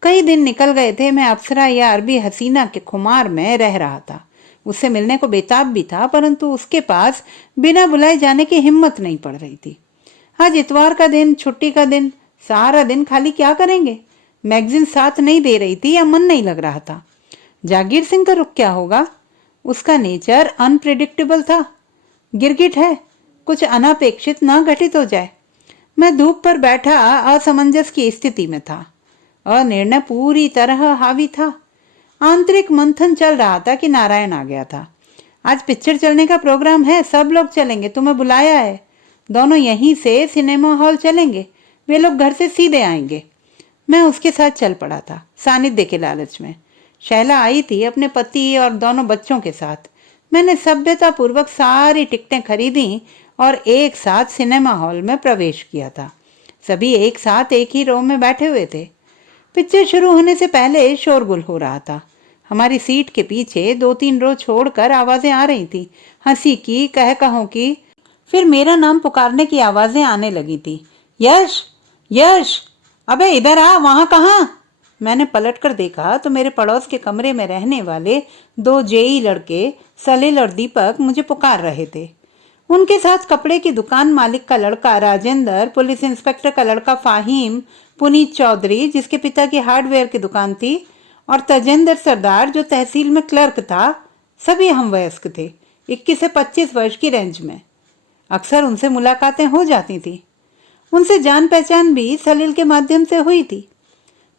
कई दिन निकल गए थे। मैं अप्सरा या अरबी हसीना के खुमार में रह रहा था। उससे मिलने को बेताब भी था, परंतु उसके पास बिना बुलाए जाने की हिम्मत नहीं पड़ रही थी। आज इतवार का दिन, छुट्टी का दिन, सारा दिन खाली क्या करेंगे? मैगजीन साथ नहीं दे रही थी या मन नहीं लग रहा था। जागीर सिंह का रुख क्या होगा? उसका नेचर अनप्रिडिक्टेबल था। गिरगिट है, कुछ अनापेक्षित न घटित हो जाए। मैं धूप पर बैठा असमंजस की स्थिति में था। अनिर्णय पूरी तरह हावी था। आंतरिक मंथन चल रहा था कि नारायण आ गया था। आज पिक्चर चलने का प्रोग्राम है, सब लोग चलेंगे, तुम्हें बुलाया है। दोनों यहीं से सिनेमा हॉल चलेंगे, वे लोग घर से सीधे आएंगे। मैं उसके साथ चल पड़ा था, सानिध्य के लालच में। शैला आई थी अपने पति और दोनों बच्चों के साथ। मैंने सभ्यता पूर्वक सारी टिकटें खरीदी और एक साथ सिनेमा हॉल में प्रवेश किया था। सभी एक साथ एक ही रो में बैठे हुए थे। पिक्चर शुरू होने से पहले शोरगुल हो रहा था। हमारी सीट के पीछे 2-3 रो छोड़कर आवाजें आ रही थी, हंसी की, कहकहों की। फिर मेरा नाम पुकारने की आवाजें आने लगी थी। यश, यश, अबे इधर आ, वहां कहाँ? मैंने पलटकर देखा तो मेरे पड़ोस के कमरे में रहने वाले 2 जेई लड़के सलिल और दीपक मुझे पुकार रहे थे। उनके साथ कपड़े की दुकान मालिक का लड़का राजेंद्र, पुलिस इंस्पेक्टर का लड़का फाहिम, पुनीत चौधरी जिसके पिता की हार्डवेयर की दुकान थी, और तजेंद्र सरदार जो तहसील में क्लर्क था। सभी हम वयस्क थे, 21 से 25 वर्ष की रेंज में। अक्सर उनसे मुलाकातें हो जाती थी। उनसे जान पहचान भी सलील के माध्यम से हुई थी।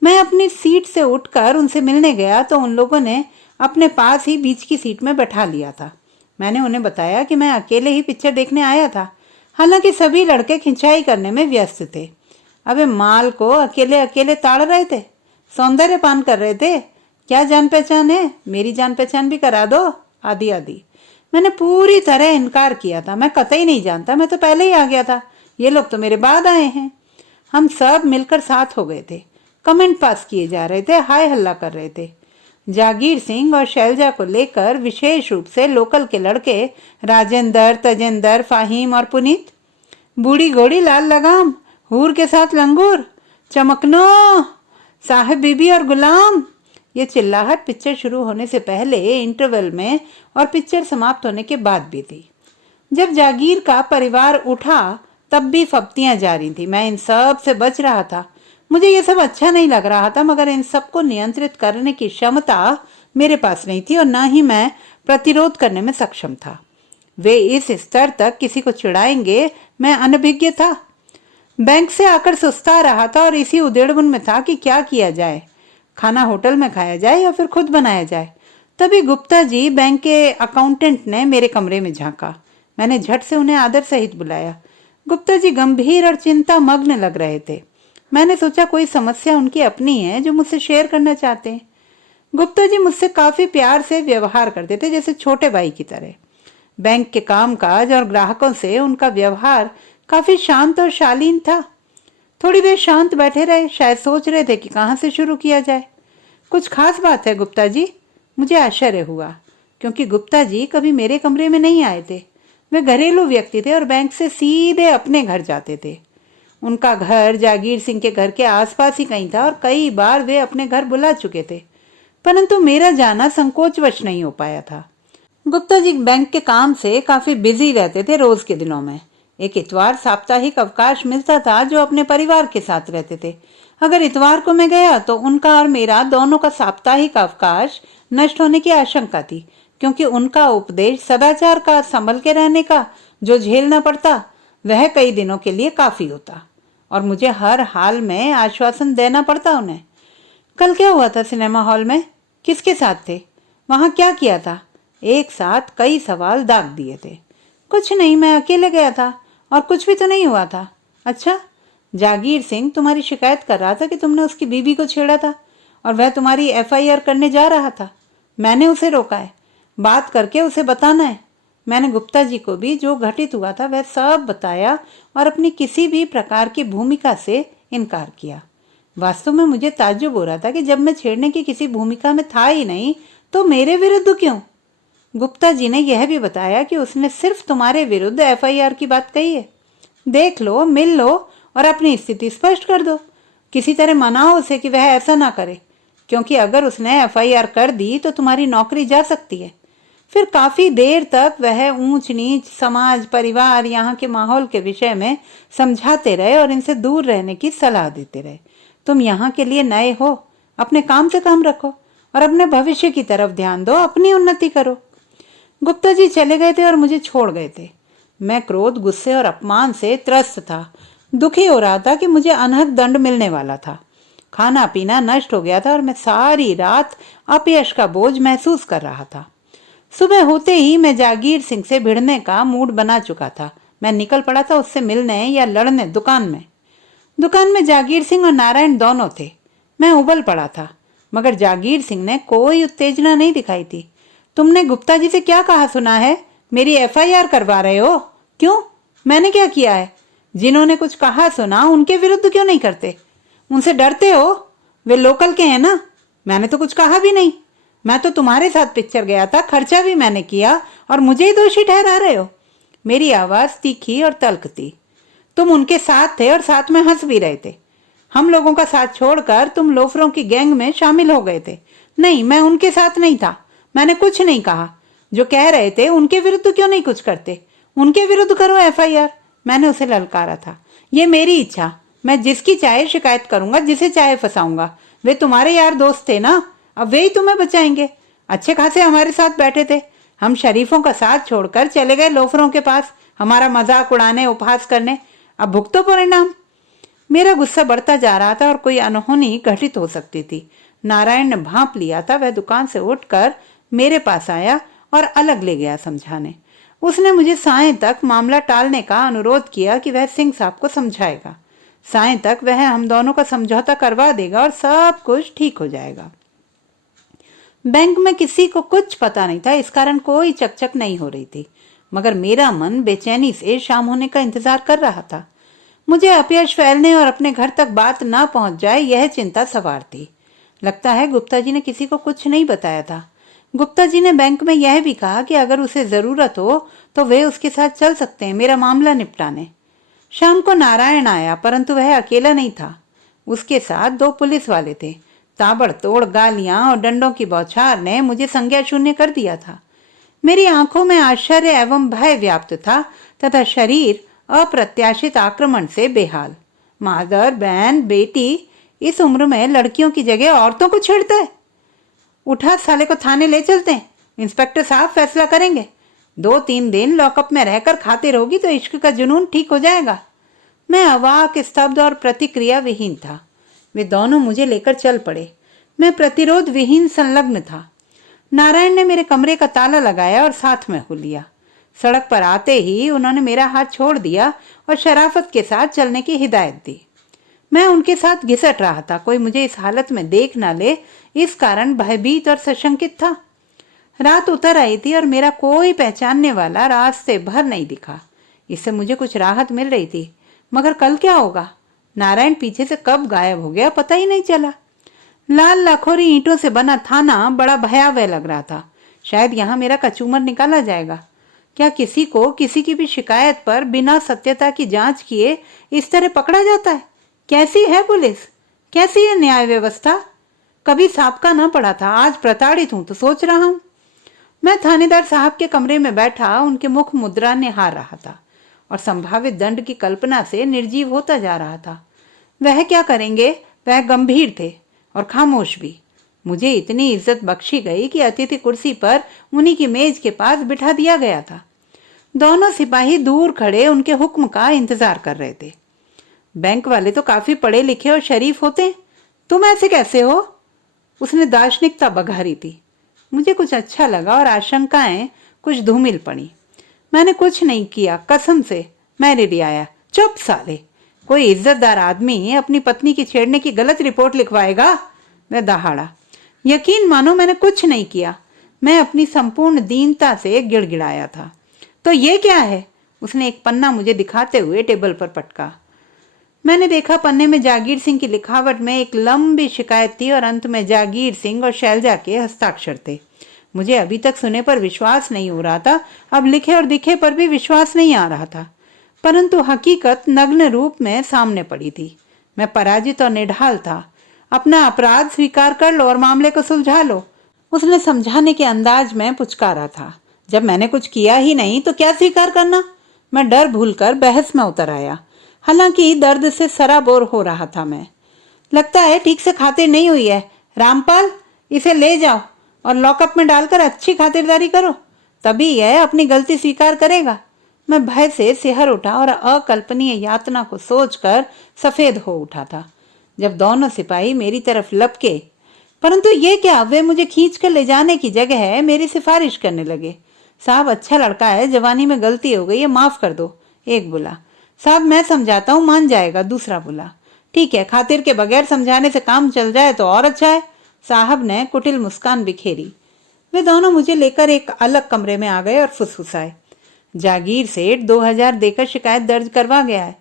मैं अपनी सीट से उठकर उनसे मिलने गया तो उन लोगों ने अपने पास ही बीच की सीट में बैठा लिया था। मैंने उन्हें बताया कि मैं अकेले ही पिक्चर देखने आया था। हालांकि सभी लड़के खिंचाई करने में व्यस्त थे। अबे माल को अकेले अकेले ताड़ रहे थे, सौंदर्य पान कर रहे थे। क्या जान पहचान है, मेरी जान पहचान भी करा दो, आदि आदि। मैंने पूरी तरह इनकार किया था। मैं कतई नहीं जानता, मैं तो पहले ही आ गया था, ये लोग तो मेरे बाद आए हैं। हम सब मिलकर साथ हो गए थे। कमेंट पास किए जा रहे थे, हाय हल्ला कर रहे थे। जागीर सिंह और शैलजा को लेकर विशेष रूप से लोकल के लड़के राजेंद्र, तजेंद्र, फाहिम और पुनीत। बूढ़ी घोड़ी लाल लगाम, हूर के साथ लंगूर, चमकनो, साहिब बीबी और गुलाम। ये चिल्लाहट पिक्चर शुरू होने से पहले, इंटरवल में और पिक्चर समाप्त होने के बाद भी थी। जब जागीर का परिवार उठा तब भी फब्तियां जारी थी। मैं इन सब से बच रहा था। मुझे ये सब अच्छा नहीं लग रहा था, मगर इन सबको नियंत्रित करने की क्षमता मेरे पास नहीं थी और न ही मैं प्रतिरोध करने में सक्षम था। वे इस स्तर तक किसी को चिढ़ाएंगे, मैं अनभिज्ञ था। बैंक से आकर सुस्ता रहा था और इसी उधेड़बुन में था कि क्या किया जाए, खाना होटल में खाया जाए या फिर खुद बनाया जाए। तभी गुप्ता जी, बैंक के अकाउंटेंट, ने मेरे कमरे में झांका। मैंने झट से उन्हें आदर सहित बुलाया। गुप्ता जी गंभीर और चिंता मग्न लग रहे थे। मैंने सोचा कोई समस्या उनकी अपनी है जो मुझसे शेयर करना चाहते हैं। गुप्ता जी मुझसे काफी प्यार से व्यवहार करते थे, जैसे छोटे भाई की तरह। बैंक के कामकाज और ग्राहकों से उनका व्यवहार काफी शांत और शालीन था। थोड़ी देर शांत बैठे रहे, शायद सोच रहे थे कि कहाँ से शुरू किया जाए। कुछ खास बात है गुप्ता जी? मुझे आश्चर्य हुआ, क्योंकि गुप्ता जी कभी मेरे कमरे में नहीं आए थे। वे घरेलू व्यक्ति थे और बैंक से सीधे अपने घर जाते थे। उनका घर जागीर सिंह के घर के आसपास ही कहीं था और कई बार वे अपने घर बुला चुके थे, परंतु मेरा जाना संकोचवश नहीं हो पाया था। गुप्ता जी बैंक के काम से काफी बिजी रहते थे रोज के दिनों में। एक इतवार साप्ताहिक अवकाश मिलता था जो अपने परिवार के साथ रहते थे। अगर इतवार को मैं गया तो उनका और मेरा दोनों का साप्ताहिक अवकाश नष्ट होने की आशंका थी, क्योंकि उनका उपदेश सदाचार का, संभल के रहने का जो झेलना पड़ता, वह कई दिनों के लिए काफी होता और मुझे हर हाल में आश्वासन देना पड़ता उन्हें। कल क्या हुआ था सिनेमा हॉल में? किसके साथ थे? वहां क्या किया था? एक साथ कई सवाल दाग दिए थे। कुछ नहीं, मैं अकेले गया था और कुछ भी तो नहीं हुआ था। अच्छा, जागीर सिंह तुम्हारी शिकायत कर रहा था कि तुमने उसकी बीबी को छेड़ा था और वह तुम्हारी FIR करने जा रहा था। मैंने उसे रोका है, बात करके उसे बताना है। मैंने गुप्ता जी को भी जो घटित हुआ था वह सब बताया और अपनी किसी भी प्रकार की भूमिका से इनकार किया। वास्तव में मुझे ताज्जुब हो रहा था कि जब मैं छेड़ने की किसी भूमिका में था ही नहीं तो मेरे विरुद्ध क्यों? गुप्ता जी ने यह भी बताया कि उसने सिर्फ तुम्हारे विरुद्ध FIR की बात कही है। देख लो, मिल लो और अपनी स्थिति स्पष्ट कर दो। किसी तरह मनाओ उसे कि वह ऐसा ना करे, क्योंकि अगर उसने FIR कर दी तो तुम्हारी नौकरी जा सकती है। फिर काफी देर तक वह ऊंच नीच, समाज, परिवार, यहाँ के माहौल के विषय में समझाते रहे और इनसे दूर रहने की सलाह देते रहे। तुम यहाँ के लिए नए हो, अपने काम से काम रखो और अपने भविष्य की तरफ ध्यान दो, अपनी उन्नति करो। गुप्ता जी चले गए थे और मुझे छोड़ गए थे। मैं क्रोध, गुस्से और अपमान से त्रस्त था। दुखी हो रहा था कि मुझे अनहद दंड मिलने वाला था। खाना पीना नष्ट हो गया था और मैं सारी रात अपयश का बोझ महसूस कर रहा था। सुबह होते ही मैं जागीर सिंह से भिड़ने का मूड बना चुका था। मैं निकल पड़ा था उससे मिलने या लड़ने। दुकान में जागीर सिंह और नारायण दोनों थे। मैं उबल पड़ा था, मगर जागीर सिंह ने कोई उत्तेजना नहीं दिखाई थी। तुमने गुप्ता जी से क्या कहा सुना है? मेरी एफआईआर करवा रहे हो? क्यों? मैंने क्या किया है? जिन्होंने कुछ कहा सुना उनके विरुद्ध क्यों नहीं करते? उनसे डरते हो? वे लोकल के हैं ना। मैंने तो कुछ कहा भी नहीं। मैं तो तुम्हारे साथ पिक्चर गया था, खर्चा भी मैंने किया और मुझे ही दोषी ठहरा रहे हो। मेरी आवाज तीखी और तल्ख थी। तुम उनके साथ थे और साथ में हंस भी रहे थे। हम लोगों का साथ छोड़कर तुम लोफरों की गैंग में शामिल हो गए थे। नहीं, मैं उनके साथ नहीं था। मैंने कुछ नहीं कहा। जो कह रहे थे उनके विरुद्ध क्यों नहीं कुछ करते? उनके विरुद्ध करो एफआईआर। मैंने उसे ललकारा था। ये मेरी इच्छा। मैं जिसकी चाहे शिकायत करूंगा, जिसे चाहे फंसाऊंगा। वे तुम्हारे यार दोस्त थे ना, अब वे ही तुम्हें बचाएंगे। अच्छे खासे हमारे साथ बैठे थे। हम शरीफों का साथ छोड़कर चले गए लोफरों के पास, हमारा मजाक उड़ाने, उपहास करने। अब भुगतो परिणाम। मेरा गुस्सा बढ़ता जा रहा था और कोई अनहोनी घटित हो सकती थी। नारायण ने भांप लिया था। वह दुकान से उठकर मेरे पास आया और अलग ले गया समझाने। उसने मुझे सायं तक मामला टालने का अनुरोध किया कि वह सिंह साहब को समझाएगा। सायं तक वह हम दोनों का समझौता करवा देगा और सब कुछ ठीक हो जाएगा। बैंक में किसी को कुछ पता नहीं था, इस कारण कोई चकचक नहीं हो रही थी, मगर मेरा मन बेचैनी से शाम होने का इंतजार कर रहा था। मुझे अपयश फैलने और अपने घर तक बात ना पहुंच जाए, यह चिंता सवार थी। लगता है गुप्ता जी ने किसी को कुछ नहीं बताया था। गुप्ता जी ने बैंक में यह भी कहा कि अगर उसे जरूरत हो तो वे उसके साथ चल सकते हैं मेरा मामला निपटाने। शाम को नारायण आया, परंतु वह अकेला नहीं था। उसके साथ 2 पुलिस वाले थे। ताबड़तोड़ गालियां और डंडों की बौछार ने मुझे संज्ञा शून्य कर दिया था। मेरी आंखों में आश्चर्य एवं भय व्याप्त था तथा शरीर अप्रत्याशित आक्रमण से बेहाल। मादर, बहन, बेटी इस उम्र में लड़कियों की जगह औरतों को छेड़ता है। उठा, साले को थाने ले चलते हैं। इंस्पेक्टर साहब फैसला करेंगे। 2-3 दिन लॉकअप में रहकर खातिर होगी तो इश्क का जुनून ठीक हो जाएगा। मैं अवाक, स्तब्ध और प्रतिक्रिया विहीन था। वे दोनों मुझे लेकर चल पड़े। मैं प्रतिरोध विहीन संलग्न था। नारायण ने मेरे कमरे का ताला लगाया और साथ में हो लिया। सड़क पर आते ही उन्होंने मेरा हाथ छोड़ दिया और शराफत के साथ चलने की हिदायत दी। मैं उनके साथ घिसट रहा था। कोई मुझे इस हालत में देख न ले, इस कारण भयभीत और सशंकित था। रात उतर आई थी और मेरा कोई पहचानने वाला रास्ते भर नहीं दिखा। इससे मुझे कुछ राहत मिल रही थी, मगर कल क्या होगा? नारायण पीछे से कब गायब हो गया पता ही नहीं चला। लाल लाखोरी ईंटों से बना थाना बड़ा भयावह लग रहा था। शायद यहाँ मेरा कचूमर निकाला जाएगा। क्या किसी को किसी की भी शिकायत पर बिना सत्यता की जांच किए इस तरह पकड़ा जाता है? कैसी है पुलिस? कैसी है न्याय व्यवस्था? कभी साबका न पड़ा था, आज प्रताड़ित हूं तो सोच रहा हूं। मैं थानेदार साहब के कमरे में बैठा उनके मुख मुद्रा निहार रहा था और संभावित दंड की कल्पना से निर्जीव होता जा रहा था। वह क्या करेंगे? वह गंभीर थे और खामोश भी। मुझे इतनी इज्जत बख्शी गई कि अतिथि कुर्सी पर उन्हीं की मेज के पास बिठा दिया गया था। दोनों सिपाही दूर खड़े उनके हुक्म का इंतजार कर रहे थे। बैंक वाले तो काफी पढ़े लिखे और शरीफ होते हैं, तुम ऐसे कैसे हो? उसने दार्शनिकता बघारी थी। मुझे कुछ अच्छा लगा और आशंकाएं कुछ धूमिल पड़ी। मैंने कुछ नहीं किया, कसम से। मैं रिड़ियाया, चुप साले। कोई इज्जतदार आदमी अपनी पत्नी की छेड़ने की गलत रिपोर्ट लिखवाएगा? वह दहाड़ा। यकीन मानो मैंने कुछ नहीं किया। मैं अपनी संपूर्ण दीनता से गिड़गिड़ाया था। तो ये क्या है? उसने एक पन्ना मुझे दिखाते हुए टेबल पर पटका। मैंने देखा पन्ने में जागीर सिंह की लिखावट में एक लंबी शिकायत थी और अंत में जागीर सिंह और शैलजा के हस्ताक्षर थे। मुझे अभी तक सुने पर विश्वास नहीं हो रहा था, अब लिखे और दिखे पर भी विश्वास नहीं आ रहा था। परंतु हकीकत नग्न रूप में सामने पड़ी थी। मैं पराजित और निढाल था। अपना अपराध स्वीकार कर लो और मामले को सुलझा लो, उसने समझाने के अंदाज में पुचकारा था। जब मैंने कुछ किया ही नहीं तो क्या स्वीकार करना? मैं डर भूलकर बहस में उतर आया। हालांकि दर्द से सराबोर हो रहा था मैं। लगता है ठीक से खातिर नहीं हुई है। रामपाल, इसे ले जाओ और लॉकअप में डालकर अच्छी खातिरदारी करो, तभी यह अपनी गलती स्वीकार करेगा। मैं भय से सिहर उठा और अकल्पनीय यातना को सोचकर सफेद हो उठा था जब दोनों सिपाही मेरी तरफ लपके। परंतु ये क्या, वे मुझे खींच कर ले जाने की जगह मेरी सिफारिश करने लगे। साहब अच्छा लड़का है, जवानी में गलती हो गई है, माफ कर दो। एक बोला। साहब मैं समझाता हूँ, मान जाएगा। दूसरा बोला। ठीक है, खातिर के बगैर समझाने से काम चल जाए तो और अच्छा है। साहब ने कुटिल मुस्कान बिखेरी। वे दोनों मुझे लेकर एक अलग कमरे में आ गए और फुसफुसाए। जागीर सेठ 2000 देकर शिकायत दर्ज करवा गया है।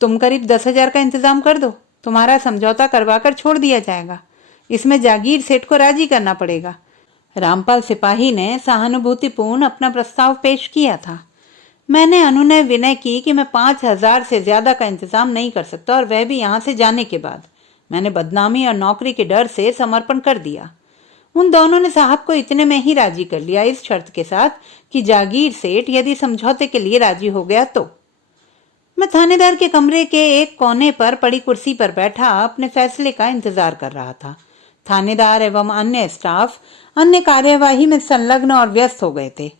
तुम करीब 10,000 का इंतजाम कर दो, तुम्हारा समझौता करवाकर छोड़ दिया जाएगा। इसमें जागीर सेठ को राजी करना पड़ेगा। रामपाल सिपाही ने सहानुभूतिपूर्ण अपना प्रस्ताव पेश किया था। मैंने अनुनय विनय की कि मैं 5,000 से ज्यादा का इंतजाम नहीं कर सकता, और वह भी यहाँ से जाने के बाद। मैंने बदनामी और नौकरी के डर से समर्पण कर दिया। उन दोनों ने साहब को इतने में ही राजी कर लिया, इस शर्त के साथ कि जागीर सेठ यदि समझौते के लिए राजी हो गया तो। मैं थानेदार के कमरे के एक कोने पर पड़ी कुर्सी पर बैठा अपने फैसले का इंतजार कर रहा था। थानेदार एवं अन्य स्टाफ अन्य कार्यवाही में संलग्न और व्यस्त हो गए थे।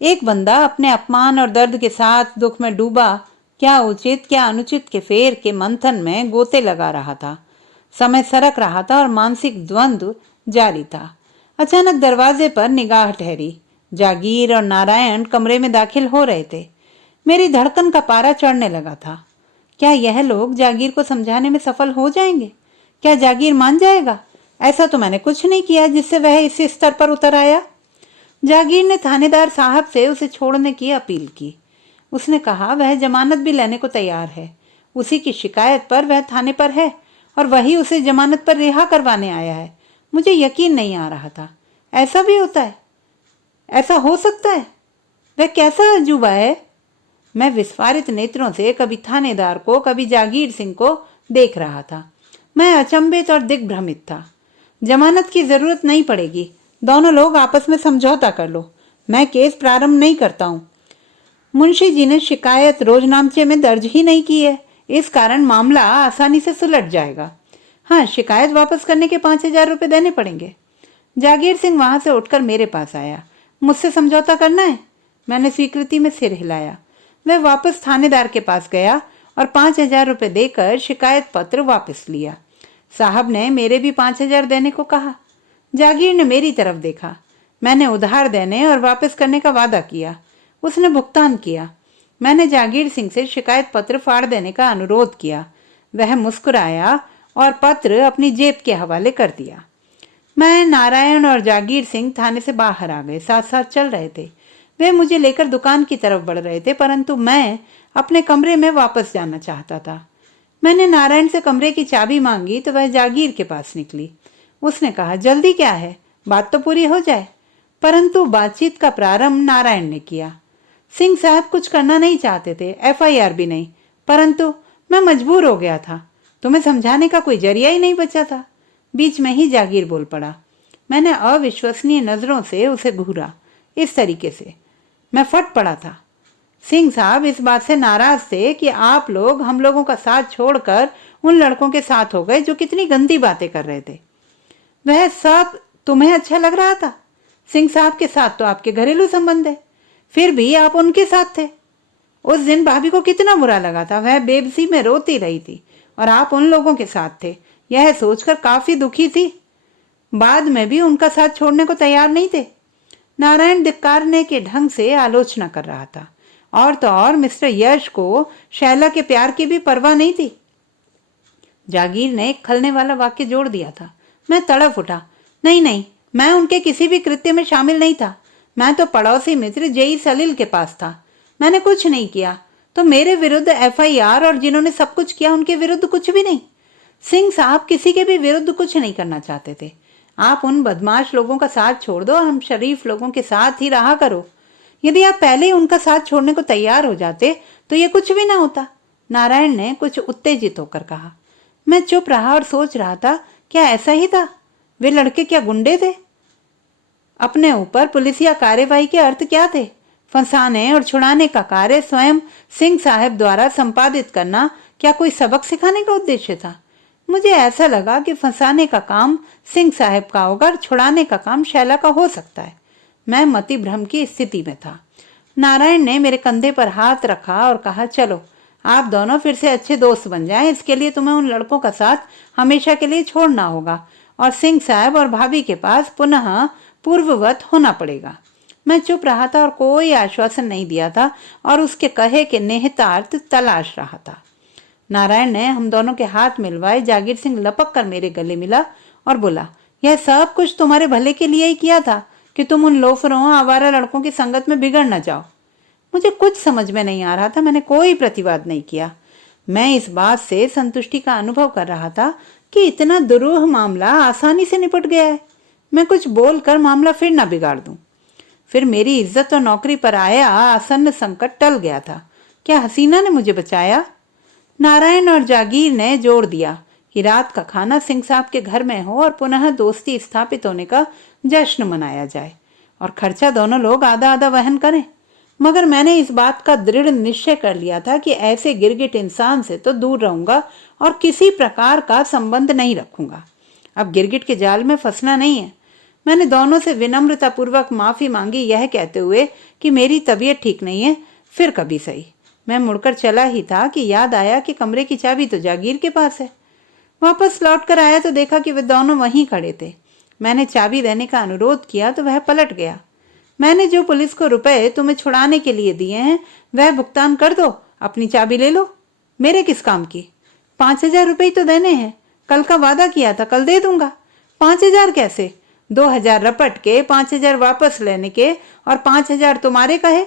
एक बंदा अपने अपमान और दर्द के साथ दुख में डूबा, क्या उचित क्या अनुचित के फेर के मंथन में गोते लगा रहा था। समय सरक रहा था और मानसिक द्वंद्व जारी था। अचानक दरवाजे पर निगाह ठहरी। जागीर और नारायण कमरे में दाखिल हो रहे थे। मेरी धड़कन का पारा चढ़ने लगा था। क्या यह लोग जागीर को समझाने में सफल हो जाएंगे? क्या जागीर मान जाएगा? ऐसा तो मैंने कुछ नहीं किया जिससे वह इस स्तर पर उतर आया। जागीर ने थानेदार साहब से उसे छोड़ने की अपील की। उसने कहा वह जमानत भी लेने को तैयार है। उसी की शिकायत पर वह थाने पर है और वही उसे जमानत पर रिहा करवाने आया है। मुझे यकीन नहीं आ रहा था। ऐसा भी होता है? ऐसा हो सकता है? वह कैसा अजूबा है? मैं विस्फारित नेत्रों से कभी थानेदार को कभी जागीर सिंह को देख रहा था। मैं अचंभित और दिग्भ्रमित था। जमानत की जरूरत नहीं पड़ेगी, दोनों लोग आपस में समझौता कर लो। मैं केस प्रारंभ नहीं करता हूँ। मुंशी जी ने शिकायत रोजनामचे में दर्ज ही नहीं की है, इस कारण मामला आसानी से सुलझ जाएगा। हाँ, शिकायत वापस करने के 5,000 रुपये देने पड़ेंगे। जागीर सिंह वहां से उठकर मेरे पास आया। मुझसे समझौता करना है? मैंने स्वीकृति में सिर हिलाया। वह वापस थानेदार के पास गया और 5,000 रुपये देकर शिकायत पत्र वापस लिया। साहब ने मेरे भी 5,000 देने को कहा। जागीर ने मेरी तरफ देखा। मैंने उधार देने और वापस करने का वादा किया। उसने भुगतान किया। मैंने जागीर सिंह से शिकायत पत्र फाड़ देने का अनुरोध किया। वह मुस्कुराया और पत्र अपनी जेब के हवाले कर दिया। मैं, नारायण और जागीर सिंह थाने से बाहर आ गए। साथ साथ चल रहे थे। वे मुझे लेकर दुकान की तरफ बढ़ रहे थे, परंतु मैं अपने कमरे में वापस जाना चाहता था। मैंने नारायण से कमरे की चाबी मांगी तो वह जागीर के पास निकली। उसने कहा, जल्दी क्या है, बात तो पूरी हो जाए। परंतु बातचीत का प्रारंभ नारायण ने किया। सिंह साहब कुछ करना नहीं चाहते थे, FIR भी नहीं, परंतु मैं मजबूर हो गया था। तुम्हें समझाने का कोई जरिया ही नहीं बचा था। बीच में ही जागीर बोल पड़ा। मैंने अविश्वसनीय नजरों से उसे घूरा। इस तरीके से मैं फट पड़ा था। सिंह साहब इस बात से नाराज थे कि आप लोग हम लोगों का साथ छोड़कर उन लड़कों के साथ हो गए जो कितनी गंदी बातें कर रहे थे। वह सब तुम्हें अच्छा लग रहा था? सिंह साहब के साथ तो आपके घरेलू संबंध है, फिर भी आप उनके साथ थे। उस दिन भाभी को कितना बुरा लगा था। वह बेबसी में रोती रही थी और आप उन लोगों के साथ थे, यह सोचकर काफी दुखी थी। बाद में भी उनका साथ छोड़ने को तैयार नहीं थे। नारायण धिक्कारने के ढंग से आलोचना कर रहा था। और तो और मिस्टर यश को शैला के प्यार की भी परवाह नहीं थी। जागीर ने एक खलने वाला वाक्य जोड़ दिया था। मैं तड़प उठा। नहीं नहीं, मैं उनके किसी भी कृत्य में शामिल नहीं था। मैं तो पड़ोसी मित्र जेई सलील के पास था। मैंने कुछ नहीं किया। तो मेरे विरुद्ध FIR और जिन्होंने सब कुछ किया उनके विरुद्ध कुछ भी नहीं। सिंह साहब किसी के भी विरुद्ध कुछ नहीं करना चाहते थे। आप उन बदमाश लोगों का साथ छोड़ दो और हम शरीफ लोगों के साथ ही रहा करो। यदि आप पहले ही उनका साथ छोड़ने को तैयार हो जाते तो ये कुछ भी ना होता। नारायण ने कुछ उत्तेजित होकर कहा। मैं चुप रहा और सोच रहा था, क्या ऐसा ही था? वे लड़के क्या गुंडे थे? अपने ऊपर पुलिसिया कार्यवाही के अर्थ क्या थे? फंसाने और छुड़ाने का कार्य स्वयं सिंह साहब द्वारा संपादित करना क्या कोई सबक सिखाने का उद्देश्य था? मुझे ऐसा लगा कि फंसाने का काम सिंह साहब का होगा और छुड़ाने का काम शैला का हो सकता है। मैं मति भ्रम की स्थिति में था। नारायण ने मेरे कंधे पर हाथ रखा और कहा, चलो आप दोनों फिर से अच्छे दोस्त बन जाएं। इसके लिए तुम्हें उन लड़कों का साथ हमेशा के लिए छोड़ना होगा और सिंह साहब और भाभी के पास पुनः पूर्ववत होना पड़ेगा। मैं चुप रहा था और कोई आश्वासन नहीं दिया था और उसके कहे के निहितार्थ तलाश रहा था। नारायण ने हम दोनों के हाथ मिलवाए। जागीर सिंह लपक कर मेरे गले मिला और बोला, यह सब कुछ तुम्हारे भले के लिए ही किया था कि तुम उन लोफरों आवारा लड़कों की संगत में बिगड़ न जाओ। मुझे कुछ समझ में नहीं आ रहा था। मैंने कोई प्रतिवाद नहीं किया। मैं इस बात से संतुष्टि का अनुभव कर रहा था कि इतना दुरूह मामला आसानी से निपट गया है। मैं कुछ बोलकर मामला फिर न बिगाड़ दूं। फिर मेरी इज्जत और नौकरी पर आया आसन्न संकट टल गया था। क्या हसीना ने मुझे बचाया? नारायण और जागीर ने जोड़ दिया कि रात का खाना सिंह साहब के घर में हो और पुनः दोस्ती स्थापित होने का जश्न मनाया जाए और खर्चा दोनों लोग आधा आधा वहन करें। मगर मैंने इस बात का दृढ़ निश्चय कर लिया था कि ऐसे गिरगिट इंसान से तो दूर रहूंगा और किसी प्रकार का संबंध नहीं रखूंगा। अब गिरगिट के जाल में फंसना नहीं है। मैंने दोनों से विनम्रतापूर्वक माफी मांगी, यह कहते हुए कि मेरी तबीयत ठीक नहीं है, फिर कभी सही। मैं मुड़कर चला ही था कि याद आया कि कमरे की चाबी तो जागीर के पास है। वापस लौट कर आया तो देखा कि वे दोनों वहीं खड़े थे। मैंने चाबी देने का अनुरोध किया तो वह पलट गया। मैंने जो पुलिस को रुपए तुम्हें छुड़ाने के लिए दिए हैं वह भुगतान कर दो, अपनी चाबी ले लो। मेरे किस काम की? 5,000 रुपये तो देने हैं। कल का वादा किया था, कल दे दूंगा। 5,000 कैसे? 2,000 रपट के, 5,000 वापस लेने के और 5,000 तुम्हारे कहे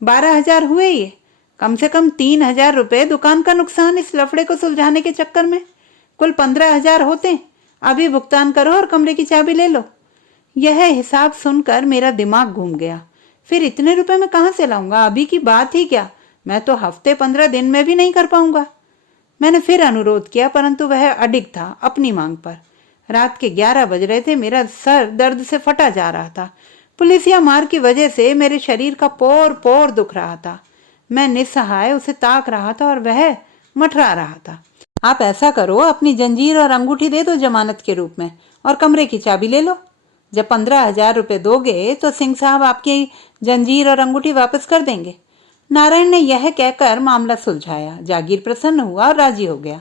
12,000 हुए। ये कम से कम 3,000 रुपये दुकान का नुकसान इस लफड़े को सुलझाने के चक्कर में। कुल 15,000 होते। अभी भुगतान करो और कमरे की चाबी ले लो। यह हिसाब सुनकर मेरा दिमाग घूम गया। फिर इतने रुपए मैं कहाँ से लाऊंगा? अभी की बात ही क्या, मैं तो हफ्ते 15 दिन में भी नहीं कर पाऊंगा। मैंने फिर अनुरोध किया परंतु वह अडिग था अपनी मांग पर। रात के 11 बज रहे थे। मेरा सर दर्द से फटा जा रहा था। पुलिसिया मार की वजह से मेरे शरीर का पोर पोर दुख रहा था। मैं निस्सहाय उसे ताक रहा था और वह मठरा रहा था। आप ऐसा करो, अपनी जंजीर और अंगूठी दे दो जमानत के रूप में और कमरे की चाबी ले लो। जब 15,000 रुपये दोगे तो सिंह साहब आपकी जंजीर और अंगूठी वापस कर देंगे। नारायण ने यह कहकर मामला सुलझाया। जागीर प्रसन्न हुआ और राजी हो गया।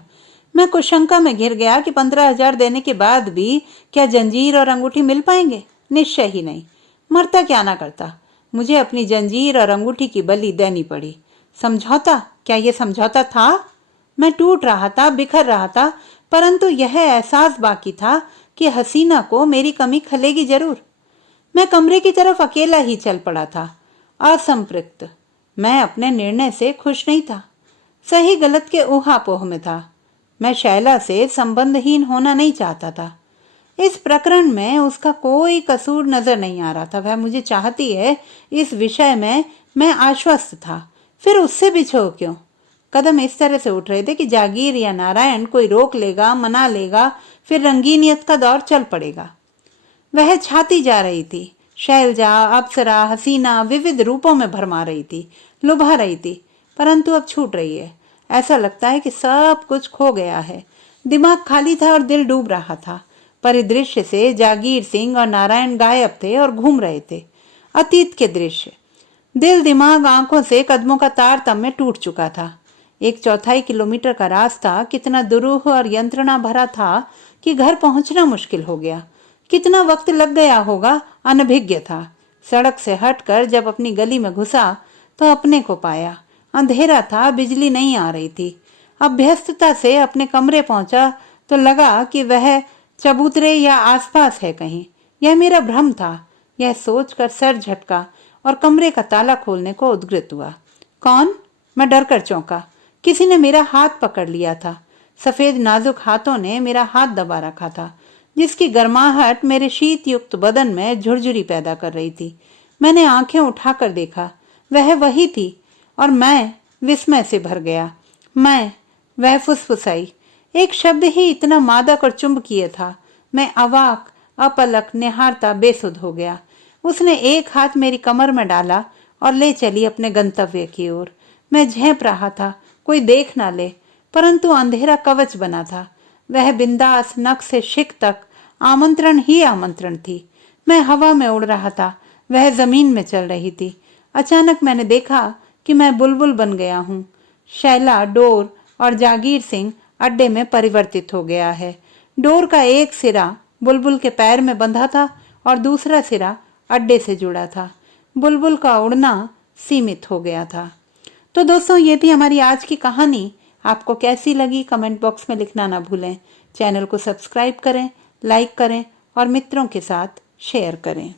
मैं कुछ शंका में घिर गया कि 15,000 देने के बाद भी क्या जंजीर और अंगूठी मिल पाएंगे। निश्चय ही नहीं। मरता क्या ना करता, मुझे अपनी जंजीर और अंगूठी की बलि देनी पड़ी। समझौता? क्या यह समझौता था? मैं टूट रहा था, बिखर रहा था, परंतु यह एहसास बाकी था कि हसीना को मेरी कमी खलेगी जरूर। मैं कमरे की तरफ अकेला ही चल पड़ा था, असंपृक्त। मैं अपने निर्णय से खुश नहीं था। सही गलत के ऊहापोह में था। मैं शैला से संबंधहीन होना नहीं चाहता था। इस प्रकरण में उसका कोई कसूर नजर नहीं आ रहा था। वह मुझे चाहती है, इस विषय में मैं आश्वस्त था। फिर उससे बिछो क्यों? कदम इस तरह से उठ रहे थे कि जागीर या नारायण कोई रोक लेगा, मना लेगा, फिर रंगीनियत का दौर चल पड़ेगा। वह छाती जा रही थी। शैलजा, अप्सरा, हसीना विविध रूपों में भरमा रही थी, लुभा रही थी, परंतु अब छूट रही है। ऐसा लगता है कि सब कुछ खो गया है। दिमाग खाली था और दिल डूब रहा था। परिदृश्य से जागीर सिंह और नारायण गायब थे और घूम रहे थे। अतीत के दृश्य। दिल, दिमाग, आंखों से कदमों का तारतम्य टूट चुका था। 1/4 किलोमीटर का रास्ता कितना दुरूह और यंत्रणा भरा था कि घर पहुंचना मुश्किल हो गया। कितना वक्त लग गया होगा, अनभिज्ञ था। सड़क से हटकर जब अपनी गली में घुसा तो अपने को पाया। अंधेरा था, बिजली नहीं आ रही थी। अभ्यस्तता से अपने कमरे पहुंचा तो लगा कि वह चबूतरे या आसपास है कहीं। यह मेरा भ्रम था। यह सोचकर सर झटका और कमरे का ताला खोलने को उद्ग्रत हुआ। कौन? मैं डरकर चौंका। किसी ने मेरा हाथ पकड़ लिया था। सफेद नाजुक हाथों ने मेरा हाथ दबा रखा था, जिसकी गर्माहट मेरे शीत युक्त बदन में झुरझुरी पैदा कर रही थी। मैंने आंखें उठाकर देखा, वह वही थी और मैं विस्मय से भर गया। वह फुसफुसाई। एक शब्द ही इतना मादक और चुंबकीय था। मैं अवाक, अपलक, निहारता बेसुध हो गया। उसने एक हाथ मेरी कमर में डाला और ले चली अपने गंतव्य की ओर। मैं झेंप रहा था, कोई देख ना ले, परंतु अंधेरा कवच बना था। वह बिंदास नख से शिक तक आमंत्रण ही आमंत्रण थी। मैं हवा में उड़ रहा था, वह जमीन में चल रही थी। अचानक मैंने देखा कि मैं बुलबुल बन गया हूँ। शैला, डोर और जागीर सिंह अड्डे में परिवर्तित हो गया है। डोर का एक सिरा बुलबुल के पैर में बंधा था और दूसरा सिरा अड्डे से जुड़ा था। बुलबुल का उड़ना सीमित हो गया था। तो दोस्तों, ये थी हमारी आज की कहानी। आपको कैसी लगी कमेंट बॉक्स में लिखना ना भूलें। चैनल को सब्सक्राइब करें, लाइक करें और मित्रों के साथ शेयर करें।